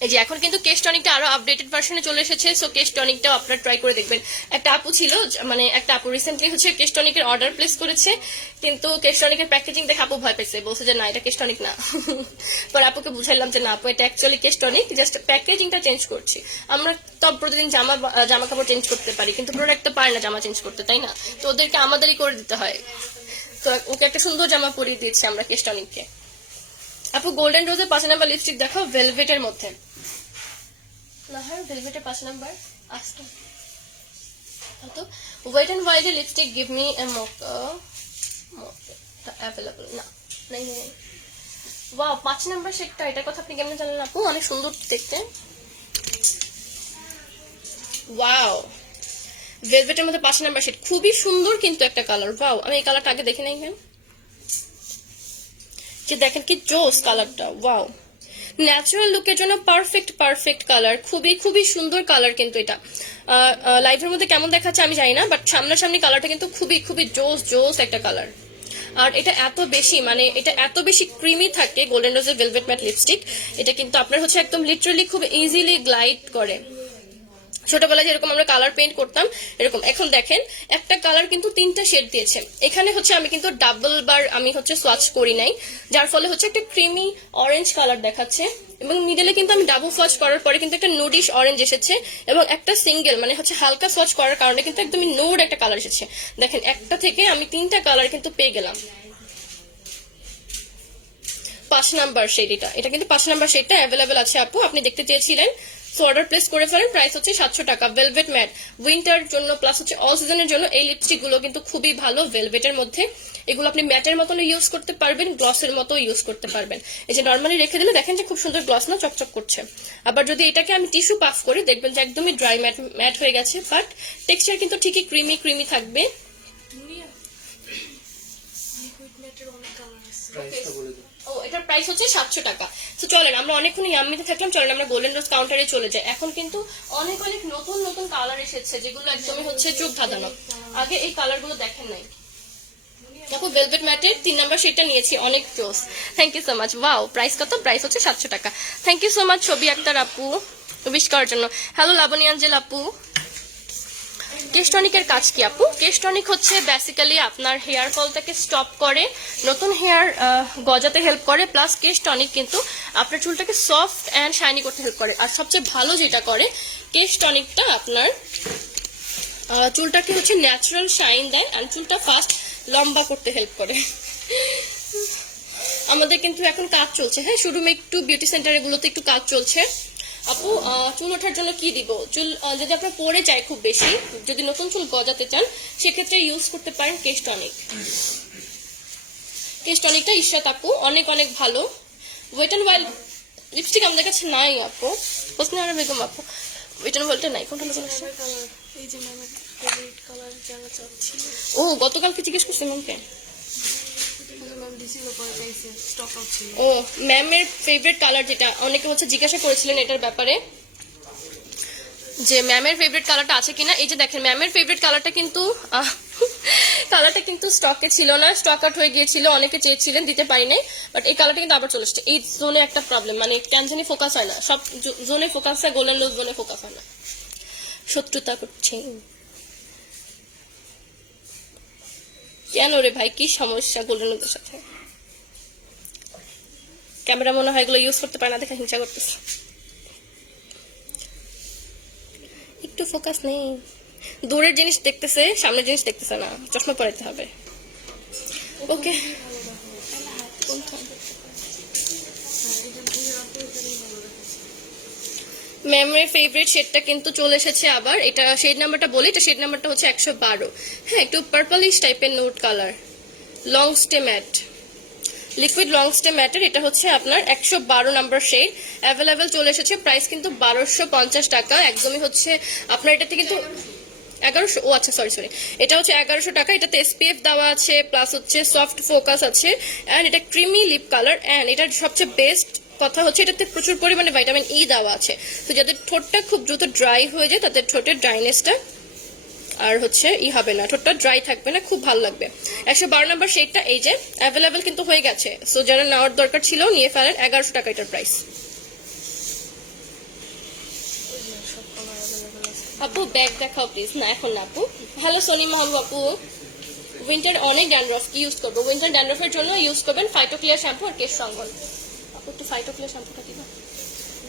এই যে এখন কিন্তু কেশ টনিকটা আরো আপডেটেড ভার্সনে চলে এসেছে, সো কেশ টনিকটাও আপনারা ট্রাই করে দেখবেন। একটা আপু ছিল, মানে একটা আপু রিসেন্টলি হচ্ছে কেশ টনিকের অর্ডার প্লেস করেছে, কিন্তু কেশ টনিকের প্যাকেজিং দেখে আপু ভয় পেয়েছে, বলছে যে না এটা কেশ টনিক না। পরে আপুকে বুঝাইলাম যে না আপু, এটা অ্যাকচুয়ালি কেশ টনিক, জাস্ট প্যাকেজিংটা চেঞ্জ করছি। আমরা তো প্রতিদিন জামা কাপড় চেঞ্জ করতে পারি, কিন্তু প্রোডাক্ট তো পারে না জামা চেঞ্জ করতে, তাই না? তো ওদেরকে আমাদেরই করে দিতে হয়। তো তো ওকে একটা সুন্দর জামা পরিয়ে দিয়েছি আমরা কেস্টনিককে। আপু গোল্ডেন রোজের 5 নাম্বার লিপস্টিক দেখো ভেলভেটের মধ্যে। না হয় ভেলভেটের 5 নাম্বার আজকে তো wet and wild lipstick give me a mocha available না নেই নেই। ওয়াও 5 নাম্বার শেডটা, এটার কথা আপনি কেমন জানেন আপু? অনেক সুন্দর দেখতে। ওয়াও ভেলভেটের মধ্যে 5 নাম্বার শেড, খুবই সুন্দর কিন্তু একটা কালার। ওয়াও আমি এই কালারটা আগে দেখে নাই কেন, যে দেখেন কি জোস কালারটা। ওয়াও ন্যাচারাল লুকের জন্য পারফেক্ট কালার, খুবই খুবই সুন্দর কালার। কিন্তু এটা লাইভের মধ্যে কেমন দেখাচ্ছে আমি জানি না, বাট সামনাসামনি কালারটা কিন্তু খুবই খুবই জোস একটা কালার। আর এটা এত বেশি ক্রিমি থাকে গোল্ডেন রোজের ভেলভেট ম্যাট লিপস্টিক। এটা কিন্তু আপনার হচ্ছে একদম লিটারালি খুব ইজিলি গ্লাইড করে। ছোটবেলায় যেরকম আমরা কালার পেইন্ট করতাম এরকম। এখন দেখেন একটা কালার কিন্তু 3টা শেড দিয়েছে। এখানে হচ্ছে আমি কিন্তু ডাবল বার আমি হচ্ছে সোয়াচ করি নাই, যার ফলে হচ্ছে একটা ক্রিমি অরেঞ্জ কালার দেখাচ্ছে। এবং মিডলে কিন্তু আমি ডাবল সোয়াচ করার পরে কিন্তু একটা নুডিশ অরেঞ্জ এসেছে, এবং একটা সিঙ্গেল মানে হচ্ছে হালকা সোয়াচ করার কারণে কিন্তু একদমই নুড একটা কালার এসেছে। দেখেন একটা থেকে আমি 3টা কালার কিন্তু পেয়ে গেলাম। 5 নাম্বার শেড এটা কিন্তু 5 নাম্বার শেডটা অ্যাভেলেবেল আছে আপু, আপনি দেখতে চেয়েছিলেন। সো অর্ডার প্লেস করে ফেলেন। প্রাইস হচ্ছে 700 টাকা। ভেলভেট ম্যাট উইন্টার জন্য প্লাস হচ্ছে অল সিজনের জন্য এই লিপস্টিক গুলো কিন্তু খুবই ভালো ভেলভেটের মধ্যে। এগুলো আপনি ম্যাটের মতন ইউজ করতে পারবেন, গ্লসের মতো ইউজ করতে পারবেন। এই যে নর্মালি রেখে দিলে দেখেন যে খুব সুন্দর গ্লস না চকচক করছে। আবার যদি এটাকে আমি টিস্যু পাফ করি দেখবেন যে একদমই ড্রাই ম্যাট হয়ে গেছে, বাট টেক্সচার কিন্তু ঠিকই ক্রিমি থাকবে। এটার প্রাইস হচ্ছে 700 টাকা। তো চলেন আমরা অনেকক্ষণ ইয়াম্মিতে থাকলাম, চলেন আমরা গোল্ডেন রোজ কাউন্টারে চলে যাই। এখন কিন্তু অনেক নতুন কালার এসেছে যেগুলো একদমই হচ্ছে চোখ ধাঁধানো। আগে এই কালার গুলো দেখেন নাই। দেখো ভেলভেট ম্যাটের 3 নাম্বার শেডটা নিয়েছি, অনেক জোস। Thank you so much. Wow price কত? প্রাইস হচ্ছে 700 টাকা। থ্যাংক ইউ সো মাচ ছবি আক্তার আপু উইশ করার জন্য। হ্যালো লাবণী আঞ্জেল আপু। কেস্টনিকের কাজ কি আপু? কেস্টনিক হচ্ছে বেসিক্যালি আপনার হেয়ার ফলটাকে স্টপ করে, নতুন হেয়ার গজাতে হেল্প করে, প্লাস কেস্টনিক কিন্তু আপনার চুলটাকে সফট অ্যান্ড শাইনি করতে হেল্প করে। আর সবচেয়ে ভালো যেটা করে কেস্টনিকটা আপনার চুলটাকে হচ্ছে ন্যাচারাল শাইন দেয় আর চুলটা ফাস্ট লম্বা করতে হেল্প করে। আমাদের কিন্তু এখন কাজ চলছে, হ্যাঁ শোরুমে একটু বিউটি সেন্টার এগুলোতে একটু কাজ চলছে আপু। চুল ওঠার জন্য কি দিব? চুল যদি আপনার পড়ে যায় খুব বেশি, যদি নতুন চুল গজাতে চান সেক্ষেত্রে ইউজ করতে পারেন কেস্টনিকটা ইশরাত আপু অনেক ভালো। ওয়েট এন্ড ওয়াইল্ড লিপস্টিক আমাদের কাছে নাই আপু। হোসনে আরা বেগম আপু ওয়েট এন্ড ওয়াইল্ডটা নাই, কোনটা নতুন আসছে? ও গতকালকে জিজ্ঞেস করছি ম্যামকে। ও ম্যামের ফেভারিট কালার যেটা অনেকে হচ্ছে জিজ্ঞাসা করেছিলেন এটার ব্যাপারে, যে ম্যামের ফেভারিট কালারটা আছে কিনা। এই যে দেখেন ম্যামের ফেভারিট কালারটা কিন্তু স্টকে ছিল না, স্টক আউট হয়ে গিয়েছিল, অনেকে চেয়েছিলেন দিতে পারি নাই, বাট এই কালারটা কিন্তু আবার চলে এসছে। এই জোনে একটা প্রবলেম, মানে কেন জানি ফোকাস হয় না, সব জোনে ফোকাস হয়, গোল্ডেন রোজ জোনে ফোকাস হয় না, শত্রুতা করছে কেন রে ভাই? কি সমস্যা গোল্ডেন রোজের সাথে? ক্যামেরা মনে হয় এগুলো ইউজ করতে পারে না, দেখা হিংসা করতেছে। একটু ফোকাস নেই, দূরের জিনিস দেখতেছে, সামনের জিনিস দেখতেছে না, চশমা পরাইতে হবে। ওকে ম্যামের ফেভারিট শেডটা কিন্তু চলে এসেছে আবার। এটা শেড নাম্বারটা বলি, এটা শেড নাম্বারটা হচ্ছে 112। হ্যাঁ একটু পার্পলিশ টাইপের nude colour, long stay matte, liquid long stay ম্যাটের। এটা হচ্ছে আপনার 112 নাম্বার শেড, অ্যাভেলেবেল চলে এসেছে। প্রাইস কিন্তু 1250 টাকা, একদমই হচ্ছে আপনার এটাতে কিন্তু 1100। ও আচ্ছা সরি, এটা হচ্ছে 1100 টাকা। এটাতে এসপিএফ দেওয়া আছে, প্লাস হচ্ছে সফট ফোকাস আছে, অ্যান্ড এটা ক্রিমি লিপ কালার, অ্যান্ড এটার সবচেয়ে বেস্ট কথা হচ্ছে এটাতে প্রচুর পরিমাণে ভিটামিন ই দেওয়া আছে। তো যাদের ঠোঁটটা খুব দ্রুত ড্রাই হয়ে যায় তাদের ঠোঁটের ড্রাইনেসটা আর হচ্ছে হবে না, ঠোঁটটা ড্রাই থাকবে না, খুব ভালো লাগবে। 112 নাম্বার শেডটা এই যে অ্যাভেলেবেল কিন্তু হয়ে গেছে, সো যারা নেওয়ার দরকার ছিল নিয়ে ফেলেন। 1100 টাকা এটার প্রাইস। আপু ব্যাগ দেখাও প্লিজ। না এখন না আপু। হ্যালো সোনি মাহবুব আপু, উইন্টার অনেক ড্যান্ড্রফ, কি ইউজ করবো? উইন্টার ড্যান্ড্রফের জন্য ইউজ করবেন ফাইটো ক্লিয়ার শ্যাম্পু আর কেশ রঙ্গন। আপু একটু ফাইটো ক্লিয়ার শ্যাম্পুটা দিবা,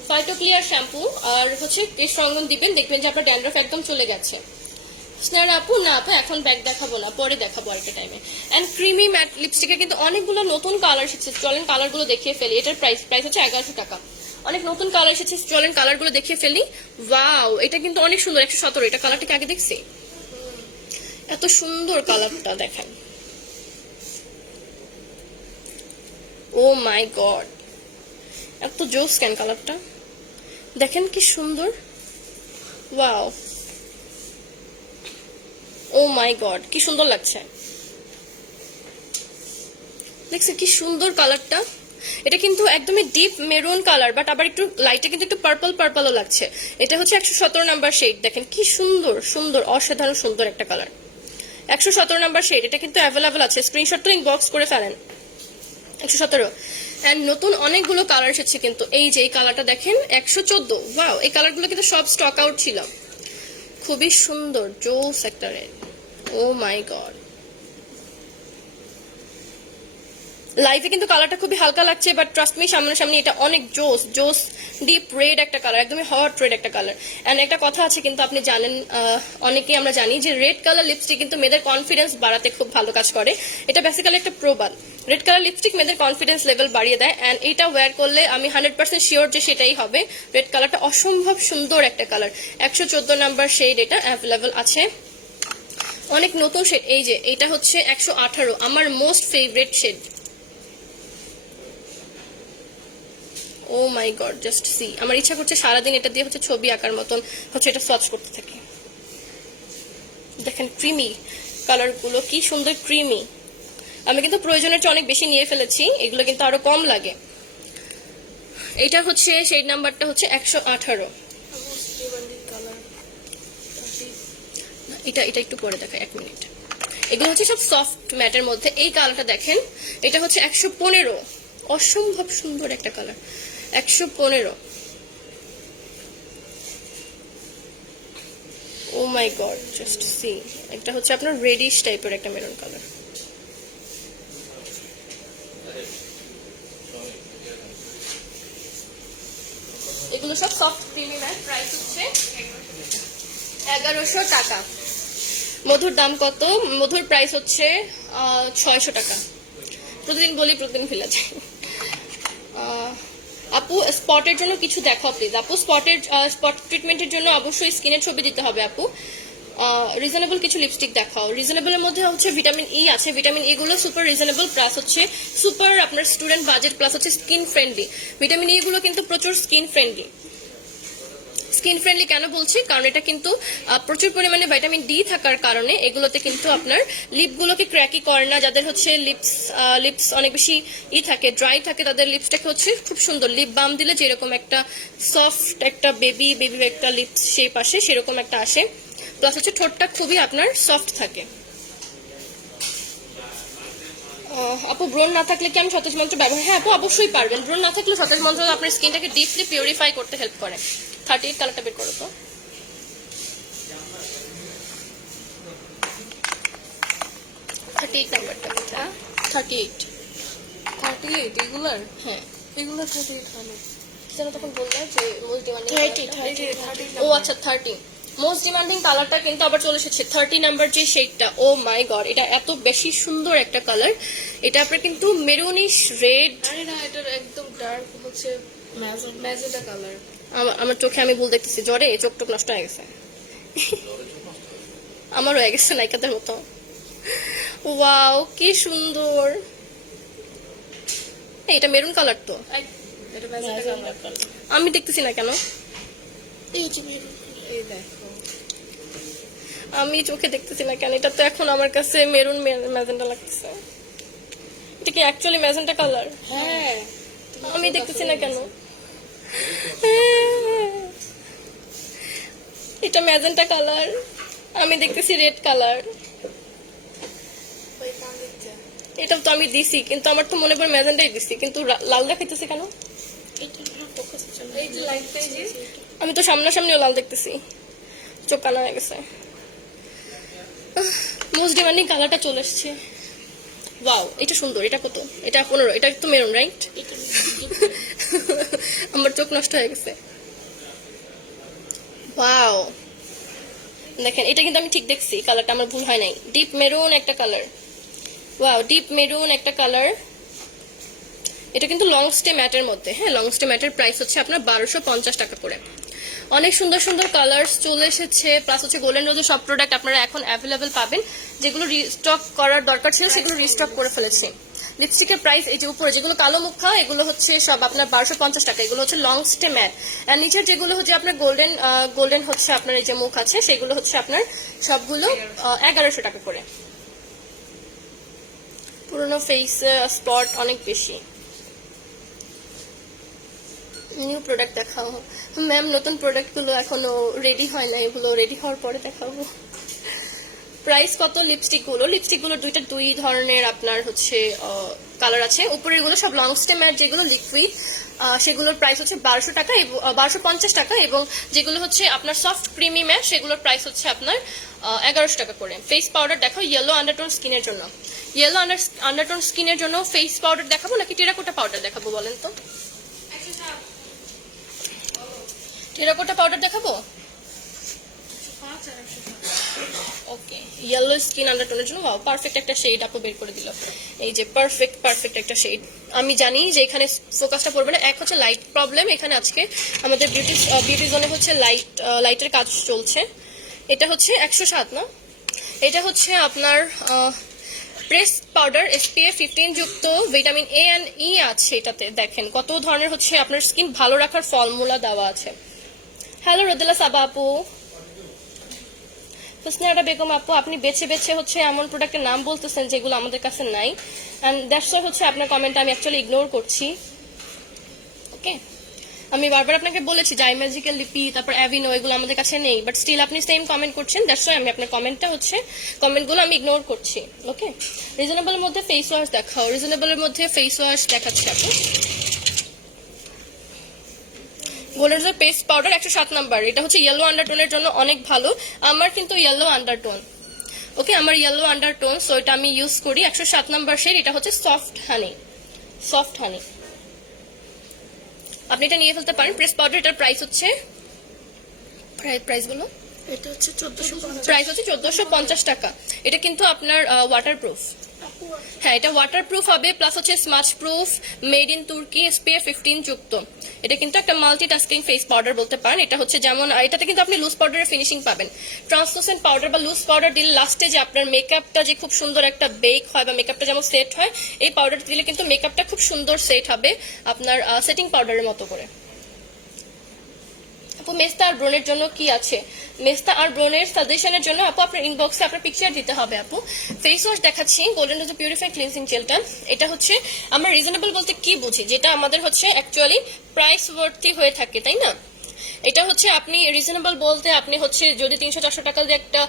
ফাইটো ক্লিয়ার শ্যাম্পু আর হচ্ছে কেশ রঙ্গন দিবেন, দেখবেন যে আপনার ড্যান্ড্রফ একদম চলে গেছে। স্নেহার আপু না আপু এখন ব্যাগ দেখাবো না, পরে দেখাবো আরেকটা টাইমে। অ্যান্ড ক্রিমি ম্যাট লিপস্টিকে কিন্তু অনেকগুলো নতুন কালার এসেছে, চলেন কালারগুলো দেখিয়ে ফেলি। এটার প্রাইস হচ্ছে 1100 টাকা। অনেক নতুন কালার এসেছে, চলেন কালারগুলো দেখিয়ে ফেলি। ওয়াও, এটা কিন্তু অনেক সুন্দর, 117। এটা কালারটাকে আগে দেখছি, এত সুন্দর কালারটা দেখেন। ও মাই গড, এত জোস কেন কালারটা, দেখেন কি সুন্দর। ওয়াও, ও মাই গড, কি সুন্দর লাগছে, দেখছে কি সুন্দর কালারটা। এটা কিন্তু একদমই ডিপ মেরুন কালার, বাট আবার একটু লাইটে কিন্তু একটু পার্পলও লাগছে। এটা হচ্ছে 117 নাম্বার শেড, দেখেন কি সুন্দর সুন্দর, অসাধারণ সুন্দর একটা কালার। 117 নাম্বার শেড, এটা কিন্তু অ্যাভেলেবল আছে, স্ক্রিনশট তো ইনবক্স করে ফেলেন। 117। অ্যান্ড নতুন অনেকগুলো কালার এসেছে কিন্তু, এই যে এই কালারটা দেখেন 114। ওয়াও, এই কালারগুলো কিন্তু সব স্টক আউট ছিল, খুবই সুন্দর জোস একটা রেড। ও মাই গড, লাইভে কিন্তু কালারটা খুবই হালকা লাগছে, বাট ট্রাস্ট মি সামনাসামনি এটা অনেক জোস জোস ডিপ রেড একটা কালার, একদমই হট রেড একটা কালার। অ্যান্ড একটা কথা আছে কিন্তু, আপনি জানেন, অনেকেই আমরা জানি যে রেড কালার লিপস্টিক কিন্তু মেয়েদের কনফিডেন্স বাড়াতে খুব ভালো কাজ করে। এটা বেসিক্যালি একটা প্রবাদ, রেড কালার লিপস্টিক মেয়েদের কনফিডেন্স লেভেল বাড়িয়ে দেয়। অ্যান্ড এটা ওয়্যার করলে আমি 100% শিওর যে সেটাই হবে। রেড কালারটা অসম্ভব সুন্দর একটা কালার, 114 নাম্বার শেড, এটা অ্যাভেলেবল আছে। অনেক নতুন শেড, এই যে এটা হচ্ছে 118, আমার মোস্ট ফেভারিট শেড। ও মাই গড, জাস্ট সি, আমার ইচ্ছা করছে সারাদিন এটা দিয়ে হচ্ছে ছবি আঁকার মতন হচ্ছে এটা সোয়াচ করতে থাকি। দেখেন ক্রিমি কালারগুলো কি সুন্দর ক্রিমি। আমি কিন্তু প্রয়োজনের চেয়ে অনেক বেশি নিয়ে ফেলেছি, এগুলো কিন্তু আরো কম লাগে। এইটা হচ্ছে শেড নাম্বারটা হচ্ছে 118। এটা এটা একটু পরে দেখায়, 1 মিনিট। এগুলো হচ্ছে সব সফট ম্যাটের মধ্যে। এই কালারটা দেখেন, এটা হচ্ছে 115, অসম্ভব সুন্দর একটা কালার, 115। ও মাই গড, জাস্ট সি, একটা হচ্ছে আপনার রেডিশ টাইপের একটা মেরুন কালার। এগুলো সব সফট ক্রিমি ম্যাট, প্রাইস হচ্ছে 1100 টাকা। মধুর দাম কত? মধুর প্রাইস হচ্ছে 600 টাকা। প্রতিদিন বলি, প্রতিদিন ভুলে যায়। আপু স্পটের জন্য কিছু দেখাও প্লিজ। আপু স্পট ট্রিটমেন্টের জন্য অবশ্যই স্কিনের ছবি দিতে হবে আপু। রিজনেবল কিছু লিপস্টিক দেখাও। রিজনেবলের মধ্যে হচ্ছে ভিটামিন ই আছে, ভিটামিন ই গুলো সুপার রিজনেবল, প্লাস হচ্ছে সুপার আপনার স্টুডেন্ট বাজেট, প্লাস হচ্ছে স্কিন ফ্রেন্ডলি। ভিটামিন ই গুলো কিন্তু প্রচুর স্কিন ফ্রেন্ডলি। স্কিন ফ্রেন্ডলি কেন বলছি, কারণ এটা কিন্তু প্রচুর পরিমাণে ভিটামিন ডি থাকার কারণে এগুলোতে কিন্তু আপনার লিপগুলোকে ক্র্যাকি করে না। যাদের হচ্ছে লিপস অনেক বেশি থাকে, ড্রাই থাকে, তাদের লিপসটাকে হচ্ছে খুব সুন্দর লিপ বাম দিলে যেরকম একটা সফট একটা বেবি একটা লিপস শেপ আসে, সেরকম একটা আসে। প্লাস হচ্ছে ঠোঁটটা খুবই আপনার সফট থাকে। আপু ব্রণ না থাকলে কি আমি সতেজ মন্ত্র ব্যবহার? হ্যাঁ আপু, অবশ্যই পারবেন। ব্রণ না থাকলে সতেজ মন্ত্র আপনার স্কিনটাকে ডিপলি পিউরিফাই করতে হেল্প করে। 38 কালারটা বের করো তো। 38 নাম্বারটা কোথা? 38 এগুলার? হ্যাঁ, এগুলো 38 ভালো। যেন তখন বললে যে মোস্ট ডিমান্ডিং 30 ও আচ্ছা 30 মোস্ট ডিমান্ডিং কালারটা কিন্তু আবার চলে এসেছে 30 নাম্বার যে শেডটা। ও মাই গড, এটা এত বেশি সুন্দর একটা কালার। এটা আপনার কিন্তু মেরুনিশ রেড। আরে না, এটা একদম ডার্ক হচ্ছে ম্যাজেন্টা কালার। আমার চোখে আমি ভুল দেখতেছি, জ্বরে চোখ টোক নষ্ট হয়ে গেছে। আমারও হয়ে গেছে নায়িকাদের মতো। ওয়াও, কি সুন্দর। এটা মেরুন কালার তো, এটা ম্যাজেন্টা কালার। আমি দেখতেছি না কেন? এই দেখো, আমি চোখে দেখতেছি না কেন? এটা তো এখন আমার কাছে মেরুন ম্যাজেন্টা লাগতেছে। এটা কি অ্যাকচুয়ালি ম্যাজেন্টা কালার? হ্যাঁ আমি দেখতেছি না কেন? এটা ম্যাজেন্টা কালার, আমি দেখতেছি রেড কালার। এটাও তো আমি দিছি, কিন্তু আমার তো মনে পড়ে ম্যাজেন্টাই দিছি, কিন্তু লাল দেখাইতেছে কেন? এই যে লাইটটা, এই যে আমি তো সামনাসামনিও লাল দেখতেছি, চোখ কানা হয়ে গেছে। মোস্ট ডিমান্ডিং কালারটা চলে এসছে। ওয়াও, এটা সুন্দর। এটা কত? এটা 15। এটা তো মেরুন, রাইট? আমার চোখ নষ্ট হয়ে গেছে। ওয়াও, দেখেন এটা কিন্তু আমি ঠিক দেখছি, কালারটা আমার ভুল হয় নাই। ডিপ মেরুন একটা কালার, ওয়াও ডিপ মেরুন একটা কালার। এটা কিন্তু লং স্টে ম্যাটের মধ্যে, হ্যাঁ লং স্টে ম্যাটের প্রাইস হচ্ছে আপনার 1250 টাকা করে। অনেক সুন্দর সুন্দর কালার্স চলে এসেছে, প্লাস হচ্ছে গোল্ডেন রোজের সব প্রোডাক্ট আপনারা এখন অ্যাভেলেবেল পাবেন। যেগুলো রিস্টক করার দরকার ছিল সেগুলো রিস্টক করে ফেলেছি। লিপস্টিকের প্রাইস এই যে উপরে যেগুলো কালো মুখা এগুলো হচ্ছে সব আপনার 1250 টাকা, এগুলো হচ্ছে লং স্টে ম্যাট। আর নিচের যেগুলো হচ্ছে আপনার গোল্ডেন হচ্ছে আপনার এই যে মুখ আছে সেগুলো হচ্ছে আপনার সবগুলো 1100 টাকা করে। পুরোনো ফেস স্পট অনেক বেশি। নিউ প্রোডাক্ট দেখাও ম্যাম, নতুন প্রোডাক্টগুলো এখনো রেডি হয় না, এগুলো রেডি হওয়ার পরে দেখাবো। প্রাইস কত লিপস্টিকগুলো দুই ধরনের আপনার হচ্ছে কালার আছে। উপরের গুলো সব লং স্টে ম্যাট, যেগুলো লিকুইড সেগুলোর প্রাইস হচ্ছে 1200 টাকা, 1250 টাকা, এবং যেগুলো হচ্ছে আপনার সফট ক্রিমি ম্যাট সেগুলোর প্রাইস হচ্ছে আপনার 1100 টাকা করে। ফেস পাউডার দেখাও ইয়েলো আন্ডারটোন স্কিনের জন্য, ইয়েলো আন্ডারটোন স্কিনের জন্য ফেস পাউডার দেখাবো নাকি টেরাকোটা পাউডার দেখাবো বলেন তো? টেরাকোটা পাউডার দেখাবো। ওকে, ইয়েলো স্কিন আন্ডারটোনের জন্য ওয়াও পারফেক্ট একটা শেড আপু বের করে দিল। এই যে পারফেক্ট একটা শেড। আমি জানি যে এখানে ফোকাসটা পড়বে না, এক হচ্ছে লাইট প্রবলেম, এখানে আজকে আমাদের বিউটি জোনে হচ্ছে লাইটের কাজ চলছে। এটা হচ্ছে 107 না, এটা হচ্ছে আপনার প্রেস পাউডার SPF 15 যুক্ত, ভিটামিন A and E আছে এটাতে। দেখেন কত ধরনের হচ্ছে আপনার স্কিন ভালো রাখার ফর্মুলা দেওয়া আছে। হ্যালো রোদেলা সাবা আপু, হোসনিয়ারা বেগম আপু, আপনি বেছে বেছে হচ্ছে এমন প্রোডাক্টের নাম বলতেছেন যেগুলো আমাদের কাছে নাই, এন্ড দ্যাটস ওয়াই হচ্ছে আপনার কমেন্টটা আমি অ্যাকচুয়ালি ইগনোর করছি। ওকে, আমি বারবার আপনাকে বলেছি যে ম্যাজিক্যাল লিপি তারপর অ্যাভিনো এগুলো আমাদের কাছে নেই, বাট স্টিল আপনি সেম কমেন্ট করছেন, দ্যাটস ওয়াই আমি আপনার কমেন্টগুলো আমি ইগনোর করছি। ওকে, রিজনেবলের মধ্যে ফেস ওয়াশ দেখাও, রিজনেবলের মধ্যে ফেস ওয়াশ দেখাচ্ছি আপু। Golden rose paste powder 107 number, এটা হচ্ছে ইয়েলো আন্ডারটোনের জন্য অনেক ভালো। আমার কিন্তু ইয়েলো আন্ডারটোন, ওকে আমার ইয়েলো আন্ডারটোন, সো এটা আমি ইউজ করি। 107 নাম্বার শেড, এটা হচ্ছে সফট হানি। আপনি এটা নিয়ে ফেলতে পারেন। প্রেস পাউডার, এটার প্রাইস হচ্ছে প্রাইস বলো, এটা হচ্ছে 1450 প্রাইস হচ্ছে 1450 টাকা। এটা কিন্তু আপনার ওয়াটারপ্রুফ, হ্যাঁ এটা ওয়াটারপ্রুফ হবে, প্লাস হচ্ছে স্মাচ প্রুফ, মেড ইন তুর্কি, SPF 15 যুক্ত। এটা কিন্তু একটা মাল্টিটাস্কিং ফেস পাউডার বলতে পারেন। এটা হচ্ছে যেমন এটাতে কিন্তু আপনি লুজ পাউডারের ফিনিশিং পাবেন। ট্রান্সলুসেন্ট পাউডার বা লুজ পাউডার দিলে লাস্টে যে আপনার মেকআপটা যে খুব সুন্দর একটা বেক হয় বা মেকআপটা যেমন সেট হয়, এই পাউডার দিলে কিন্তু মেকআপটা খুব সুন্দর সেট হবে আপনার সেটিং পাউডারের মতো করে। আপু মেস্তা আর ব্রোনের জন্য কি আছে? মেস্তা আর ব্রোনের সাজেশনের জন্য আপু আপনার ইনবক্সে আপনার পিকচার দিতে হবে। আপু ফেস ওয়াশ দেখাচ্ছি, গোল্ডেন রোজ পিউরিফাই ক্লিনজিং জেলটা। এটা হচ্ছে আমরা রিজনেবল বলতে কি বুঝি, যেটা আমাদের হচ্ছে অ্যাকচুয়ালি প্রাইস ওয়ার্থি হয়ে থাকে, তাই না? এটা হচ্ছে আপনি রিজনেবল বলতে আপনি হচ্ছে যদি 300-400 টাকা দিয়ে একটা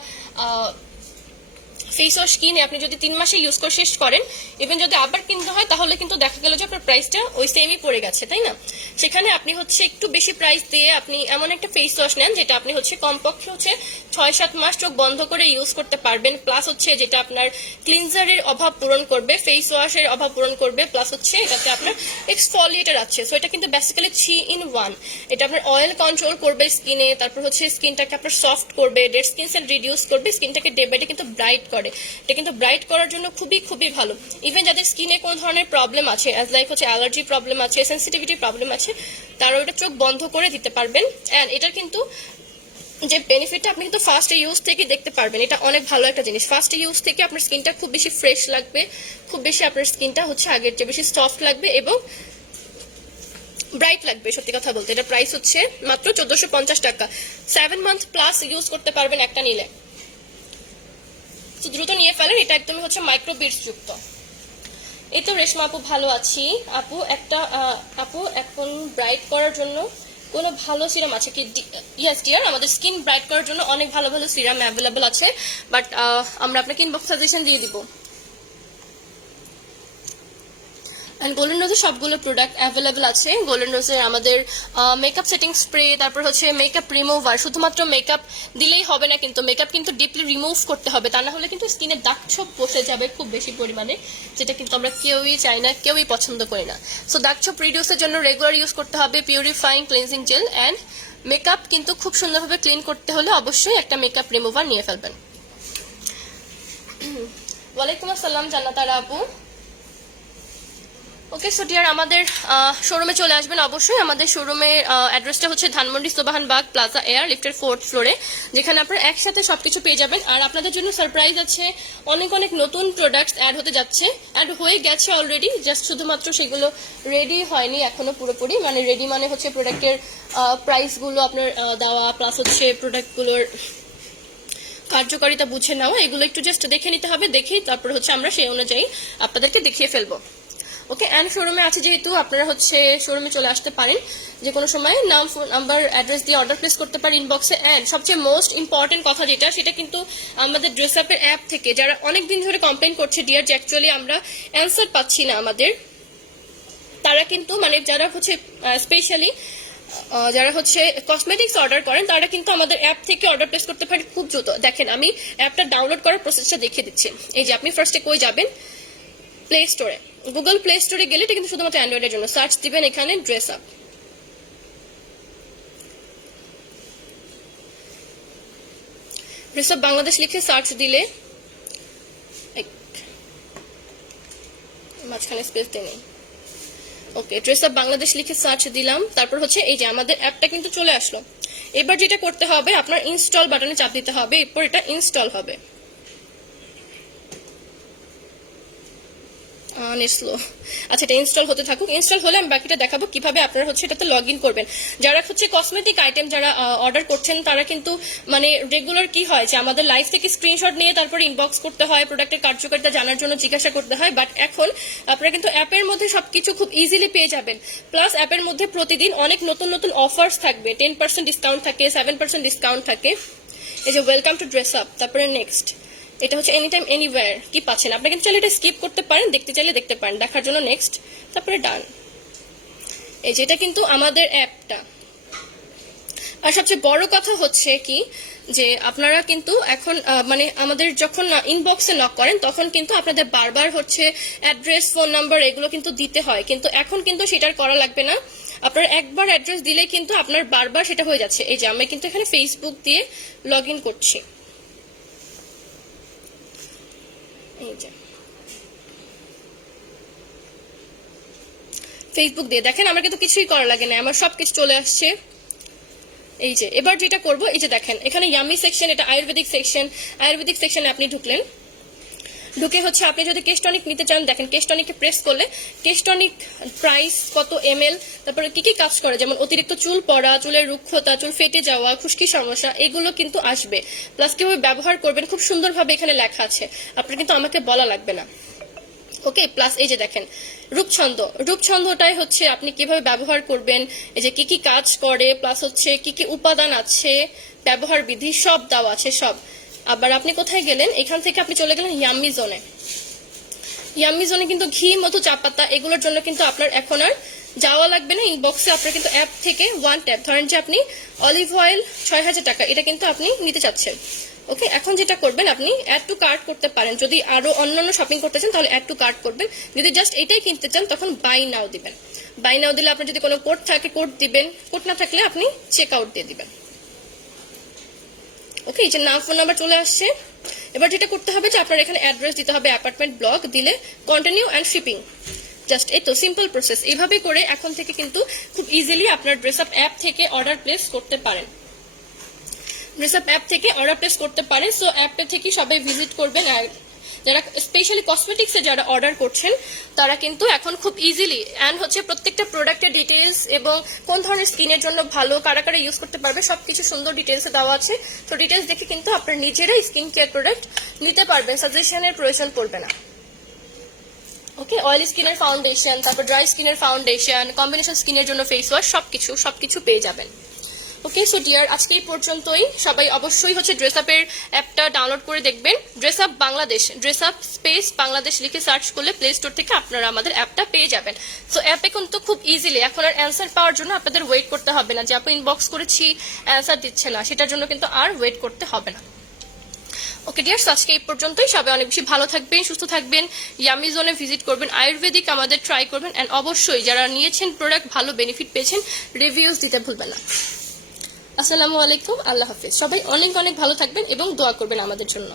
ফেস ওয়াশ কিনে আপনি যদি 3 মাসে ইউজ করে শেষ করেন, ইভেন যদি আবার কিনতে হয় তাহলে কিন্তু দেখা গেল যে আপনার প্রাইসটা ওই সেমই পড়ে গেছে, তাই না? সেখানে আপনি হচ্ছে একটু বেশি প্রাইস দিয়ে আপনি এমন একটা ফেস ওয়াশ নেন যেটা আপনি হচ্ছে কমপক্ষে হচ্ছে 6-7 মাস চোখ বন্ধ করে ইউজ করতে পারবেন, প্লাস হচ্ছে যেটা আপনার ক্লিনজারের অভাব পূরণ করবে, ফেস ওয়াশের অভাব পূরণ করবে, প্লাস হচ্ছে এটাতে আপনার এক্সফলিয়েটার আছে। সো এটা কিন্তু বেসিক্যালি 3 in 1। এটা আপনার অয়েল কন্ট্রোল করবে স্কিনে, তারপর হচ্ছে স্কিনটাকে আপনার সফট করবে, ডেড স্কিন সেল রিডিউস করবে, স্কিনটাকে ডে বাই ডে কিন্তু ব্রাইট করে। এটা কিন্তু ব্রাইট করার জন্য খুবই ভালো। ইভেন যাদের স্কিনে কোনো ধরনের প্রবলেম আছে, অ্যাজ লাইক হচ্ছে অ্যালার্জি প্রবলেম আছে, সেন্সিটিভিটি প্রবলেম আছে, তারা ওটা চোখ বন্ধ করে দিতে পারবেন। অ্যান্ড এটার কিন্তু যে বেনিফিটটা আপনি কিন্তু ফার্স্ট ইউজ থেকে দেখতে পারবেন। এটা অনেক ভালো একটা জিনিস। ফার্স্ট ইউজ থেকে আপনার স্কিনটা খুব বেশি ফ্রেশ লাগবে, খুব বেশি আপনার স্কিনটা হচ্ছে আগের চেয়ে বেশি সফট লাগবে এবং ব্রাইট লাগবে। সত্যি কথা বলতে এটা প্রাইস হচ্ছে মাত্র 1450 টাকা। 7 মান্থ প্লাস ইউজ করতে পারবেন একটা নিলে। দ্রুত নিয়ে ফেলেন, এটা একদমই হচ্ছে মাইক্রো বিটস যুক্ত। এই তো রেশমা আপু ভালো আছি। আপু এখন ব্রাইট করার জন্য কোনো ভালো সিরাম আছে কি? ইয়েস ডিয়ার, আমাদের স্কিন ব্রাইট করার জন্য অনেক ভালো সিরাম অ্যাভেলেবল আছে, বাট আমরা আপনাকে ইনবক্স সাজেশন দিয়ে দিব। অ্যান্ড গোল্ডেন রোজের সবগুলো প্রোডাক্ট অ্যাভেলেবল আছে। গোল্ডেন রোজের আমাদের মেকআপ সেটিং স্প্রে, তারপর হচ্ছে মেকআপ রিমুভার। শুধুমাত্র মেকআপ দিলেই হবে না, কিন্তু মেকআপ কিন্তু ডিপলি রিমুভ করতে হবে, তা না হলে কিন্তু স্কিনে দাগ ছোপ বসে যাবে খুব বেশি পরিমাণে, যেটা কিন্তু আমরা কেউই চাই না, কেউই পছন্দ করি না। সো দাগ ছোপ রিডিউসের জন্য রেগুলার ইউজ করতে হবে purifying cleansing gel and makeup কিন্তু খুব সুন্দরভাবে ক্লিন করতে হলে অবশ্যই একটা মেকআপ রিমুভার নিয়ে ফেলবেন। ওয়ালাইকুম আসসালাম জান্নাতারা আপু। ওকে সো ডিয়ার, আমাদের শোরুমে চলে আসবেন অবশ্যই। আমাদের শোরুমের অ্যাড্রেসটা হচ্ছে ধানমন্ডি সোবাহানবাগ প্লাজা এয়ার লিফটের 4th ফ্লোরে, যেখানে আপনারা একসাথে সবকিছু পেয়ে যাবেন। আর আপনাদের জন্য সারপ্রাইজ আছে, অনেক অনেক নতুন প্রোডাক্টস অ্যাড হতে যাচ্ছে, অ্যাড হয়ে গেছে অলরেডি, জাস্ট শুধুমাত্র সেগুলো রেডি হয়নি এখনো পুরোপুরি। মানে রেডি মানে হচ্ছে প্রোডাক্টের প্রাইসগুলো আপনার দেওয়া, প্লাস হচ্ছে প্রোডাক্টগুলোর কার্যকারিতা বুঝে নেওয়া, এগুলো একটু জাস্ট দেখে নিতে হবে। দেখেই তারপর হচ্ছে আমরা সেই অনুযায়ী আপনাদেরকে দেখিয়ে ফেলবো। ওকে, অ্যান্ড শোরুমে আছে যেহেতু আপনারা হচ্ছে শোরুমে চলে আসতে পারেন যে কোনো সময়, নাম ফোন নাম্বার অ্যাড্রেস দিয়ে অর্ডার প্লেস করতে পারেন ইনবক্সে। অ্যান্ড সবচেয়ে মোস্ট ইম্পর্টেন্ট কথা যেটা, সেটা কিন্তু আমাদের ড্রেস আপের অ্যাপ থেকে যারা অনেক দিন ধরে কমপ্লেন করছে ডিয়ার যে অ্যাকচুয়ালি আমরা অ্যান্সার পাচ্ছি না আমাদের, তারা কিন্তু মানে যারা হচ্ছে স্পেশালি যারা হচ্ছে কসমেটিক্স অর্ডার করেন তারা কিন্তু আমাদের অ্যাপ থেকে অর্ডার প্লেস করতে পারেন খুব দ্রুত। দেখেন আমি অ্যাপটা ডাউনলোড করার প্রসেসটা দেখিয়ে দিচ্ছি। এই যে আপনি ফার্স্টে কই যাবেন, প্লে স্টোরে, গুগল প্লে স্টোরে গেলে এটা কিন্তু শুধুমাত্র অ্যান্ড্রয়েডের জন্য, সার্চ দিবেন এখানে dress up. Dress up Bangladesh লিখে সার্চ দিলে, মাঝখানে স্পেস দিয়ে নেই, ওকে ড্রেস আপ বাংলাদেশ লিখে সার্চ দিলাম। তারপর হচ্ছে এই যে আমাদের অ্যাপটা কিন্তু চলে আসলো। এবার যেটা করতে হবে, আপনার ইনস্টল বাটনে চাপ দিতে হবে, এরপর এটা ইনস্টল হবে। স্লো, আচ্ছা এটা ইনস্টল হতে থাকুক। ইনস্টল হলে আমি বাকিটা দেখাবো কিভাবে আপনারা হচ্ছে এটাতে লগ ইন করবেন। যারা হচ্ছে কসমেটিক আইটেম যারা অর্ডার করছেন তারা কিন্তু মানে রেগুলার কি হয় যে আমাদের লাইভ থেকে স্ক্রিনশট নিয়ে তারপর ইনবক্স করতে হয়, প্রোডাক্টের কার্যকারিতা জানার জন্য জিজ্ঞাসা করতে হয়। বাট এখন আপনারা কিন্তু অ্যাপের মধ্যে সবকিছু খুব ইজিলি পেয়ে যাবেন। প্লাস অ্যাপের মধ্যে প্রতিদিন অনেক নতুন নতুন অফার্স থাকবে, 10% ডিসকাউন্ট থাকে, 7% ডিসকাউন্ট থাকে। এই যে ওয়েলকাম টু ড্রেস আপ, তারপরে নেক্সট এটা হচ্ছে এনি টাইম এনিওয়্যার কি পাচ্ছেন। আপনি কিন্তু চাইলে এটা স্কিপ করতে পারেন, দেখতে চাইলে দেখতে পারেন, দেখার জন্য নেক্সট, তারপরে ডান। এই যে এটা কিন্তু আমাদের অ্যাপটা। আর সবচেয়ে বড় কথা হচ্ছে কি যে আপনারা কিন্তু এখন মানে আমাদের যখন ইনবক্সে নক করেন তখন কিন্তু আপনাদের বারবার হচ্ছে অ্যাড্রেস, ফোন নাম্বার এগুলো কিন্তু দিতে হয়, কিন্তু এখন কিন্তু সেটার করা লাগবে না। আপনার একবার অ্যাড্রেস দিলেই কিন্তু আপনার বারবার সেটা হয়ে যাচ্ছে। এই যে আমি কিন্তু এখানে ফেসবুক দিয়ে লগ ইন করছি, এই যে ফেসবুক দিয়ে দেখেন আমার কিন্তু কিছুই করা লাগে না, আমার সবকিছু চলে আসছে। এই যে এবার যেটা করব, এই যে দেখেন এখানে ইয়ামি সেকশন, এটা আয়ুর্বেদিক সেকশন। আয়ুর্বেদিক সেকশনে আপনি ঢুকলেন, ঢুকে হচ্ছে আপনি যদি কেস্টনিক নিতে চান, দেখেন কেস্টনিকে প্রেস করলে কেস্টনিক প্রাইস কত ml, তারপরে কি কি কাজ করে, যেমন অতিরিক্ত চুল পড়া, চুলের রুক্ষতা, চুল ফেটে যাওয়া, খুশকি সমস্যা, এগুলো কিন্তু আসবে। প্লাস কিভাবে ব্যবহার করবেন খুব সুন্দরভাবে এখানে লেখা আছে, আপনার কিন্তু আমাকে বলা লাগবে না। ওকে, প্লাস এই যে দেখেন রূপছন্দ, রূপছন্দটাই হচ্ছে আপনি কিভাবে ব্যবহার করবেন, এই যে কি কি কাজ করে, প্লাস হচ্ছে কি কি উপাদান আছে, ব্যবহার বিধি সব দেওয়া আছে সব। আবার আপনি কোথায় গেলেন, এখান থেকে আপনি চলে গেলেন ইয়াম্মি জোনে। ইয়াম্মি জোনে কিন্তু ঘি, মধু, চা পাতা এগুলোর জন্য কিন্তু আপনার এখন আর যাওয়া লাগবে না ইনবক্সে। আপনার কিন্তু অ্যাপ থেকে ওয়ান ট্যাপ, ধরেন যে আপনি অলিভ অয়েল 6000 টাকা, এটা কিন্তু আপনি নিতে চাচ্ছেন। ওকে, এখন যেটা করবেন আপনি অ্যাড টু কার্ট করতে পারেন, যদি আরো অন্যান্য শপিং করতে চান তাহলে অ্যাড টু কার্ট করবেন। যদি জাস্ট এটাই কিনতে চান তখন বাই নাও দিবেন। বাই নাও দিলে আপনার যদি কোনো কোড থাকে কোড দিবেন, কোড না থাকলে আপনি চেক আউট দিয়ে দিবেন। ওকে, এই যে নাম, ফোন নাম্বার চলে আসছে। এবার যেটা করতে হবে যে আপনার এখানে অ্যাড্রেস দিতে হবে, অ্যাপার্টমেন্ট ব্লক দিলে কন্টিনিউ অ্যান্ড শিপিং, জাস্ট এই তো সিম্পল প্রসেস। এইভাবে করে এখন থেকে কিন্তু খুব ইজিলি আপনার ড্রেস আপ অ্যাপ থেকে অর্ডার প্লেস করতে পারেন, ড্রেস আপ অ্যাপ থেকে অর্ডার প্লেস করতে পারেন। সো অ্যাপটা থেকে সবাই ভিজিট করবেন। আর যারা স্পেশালি কসমেটিক্সে যারা অর্ডার করছেন তারা কিন্তু এখন খুব ইজিলি অ্যান্ড হচ্ছে প্রত্যেকটা প্রোডাক্টের ডিটেলস এবং কোন ধরনের স্কিনের জন্য ভালো, কারা কারা ইউজ করতে পারবে সবকিছু সুন্দর ডিটেলসে দেওয়া আছে। তো ডিটেলস দেখে কিন্তু আপনার নিজেরাই স্কিন কেয়ার প্রোডাক্ট নিতে পারবেন, সাজেশনের প্রয়োজন পড়বে না। ওকে, অয়েলি স্কিনের ফাউন্ডেশন, তারপর ড্রাই স্কিনের ফাউন্ডেশন, কম্বিনেশন স্কিনের জন্য ফেস ওয়াশ, সবকিছু পেয়ে যাবেন। ওকে সো ডিয়ার, আজকে এই পর্যন্তই। সবাই অবশ্যই হচ্ছে ড্রেস আপের অ্যাপটা ডাউনলোড করে দেখবেন। Dress up Bangladesh, dress up space Bangladesh লিখে সার্চ করলে প্লে স্টোর থেকে আপনারা আমাদের অ্যাপটা পেয়ে যাবেন। সো অ্যাপে কিন্তু খুব ইজিলি এখন আর অ্যান্সার পাওয়ার জন্য আপনাদের ওয়েট করতে হবে না যে আপনি ইনবক্স করেছি অ্যান্সার দিচ্ছে না, সেটার জন্য কিন্তু আর ওয়েট করতে হবে না। ওকে ডিয়ার্স, আজকে এই পর্যন্তই। সবাই অনেক বেশি ভালো থাকবেন, সুস্থ থাকবেন, ইয়ামি জোনে ভিজিট করবেন, আয়ুর্বেদিক আমাদের ট্রাই করবেন, অ্যান্ড অবশ্যই যারা নিয়েছেন প্রোডাক্ট ভালো বেনিফিট পেয়েছেন রিভিউজ দিতে ভুলবেন না। আসসালামু আলাইকুম, আল্লাহ হাফিজ। সবাই অনেক অনেক ভালো থাকবেন এবং দোয়া করবেন আমাদের জন্য।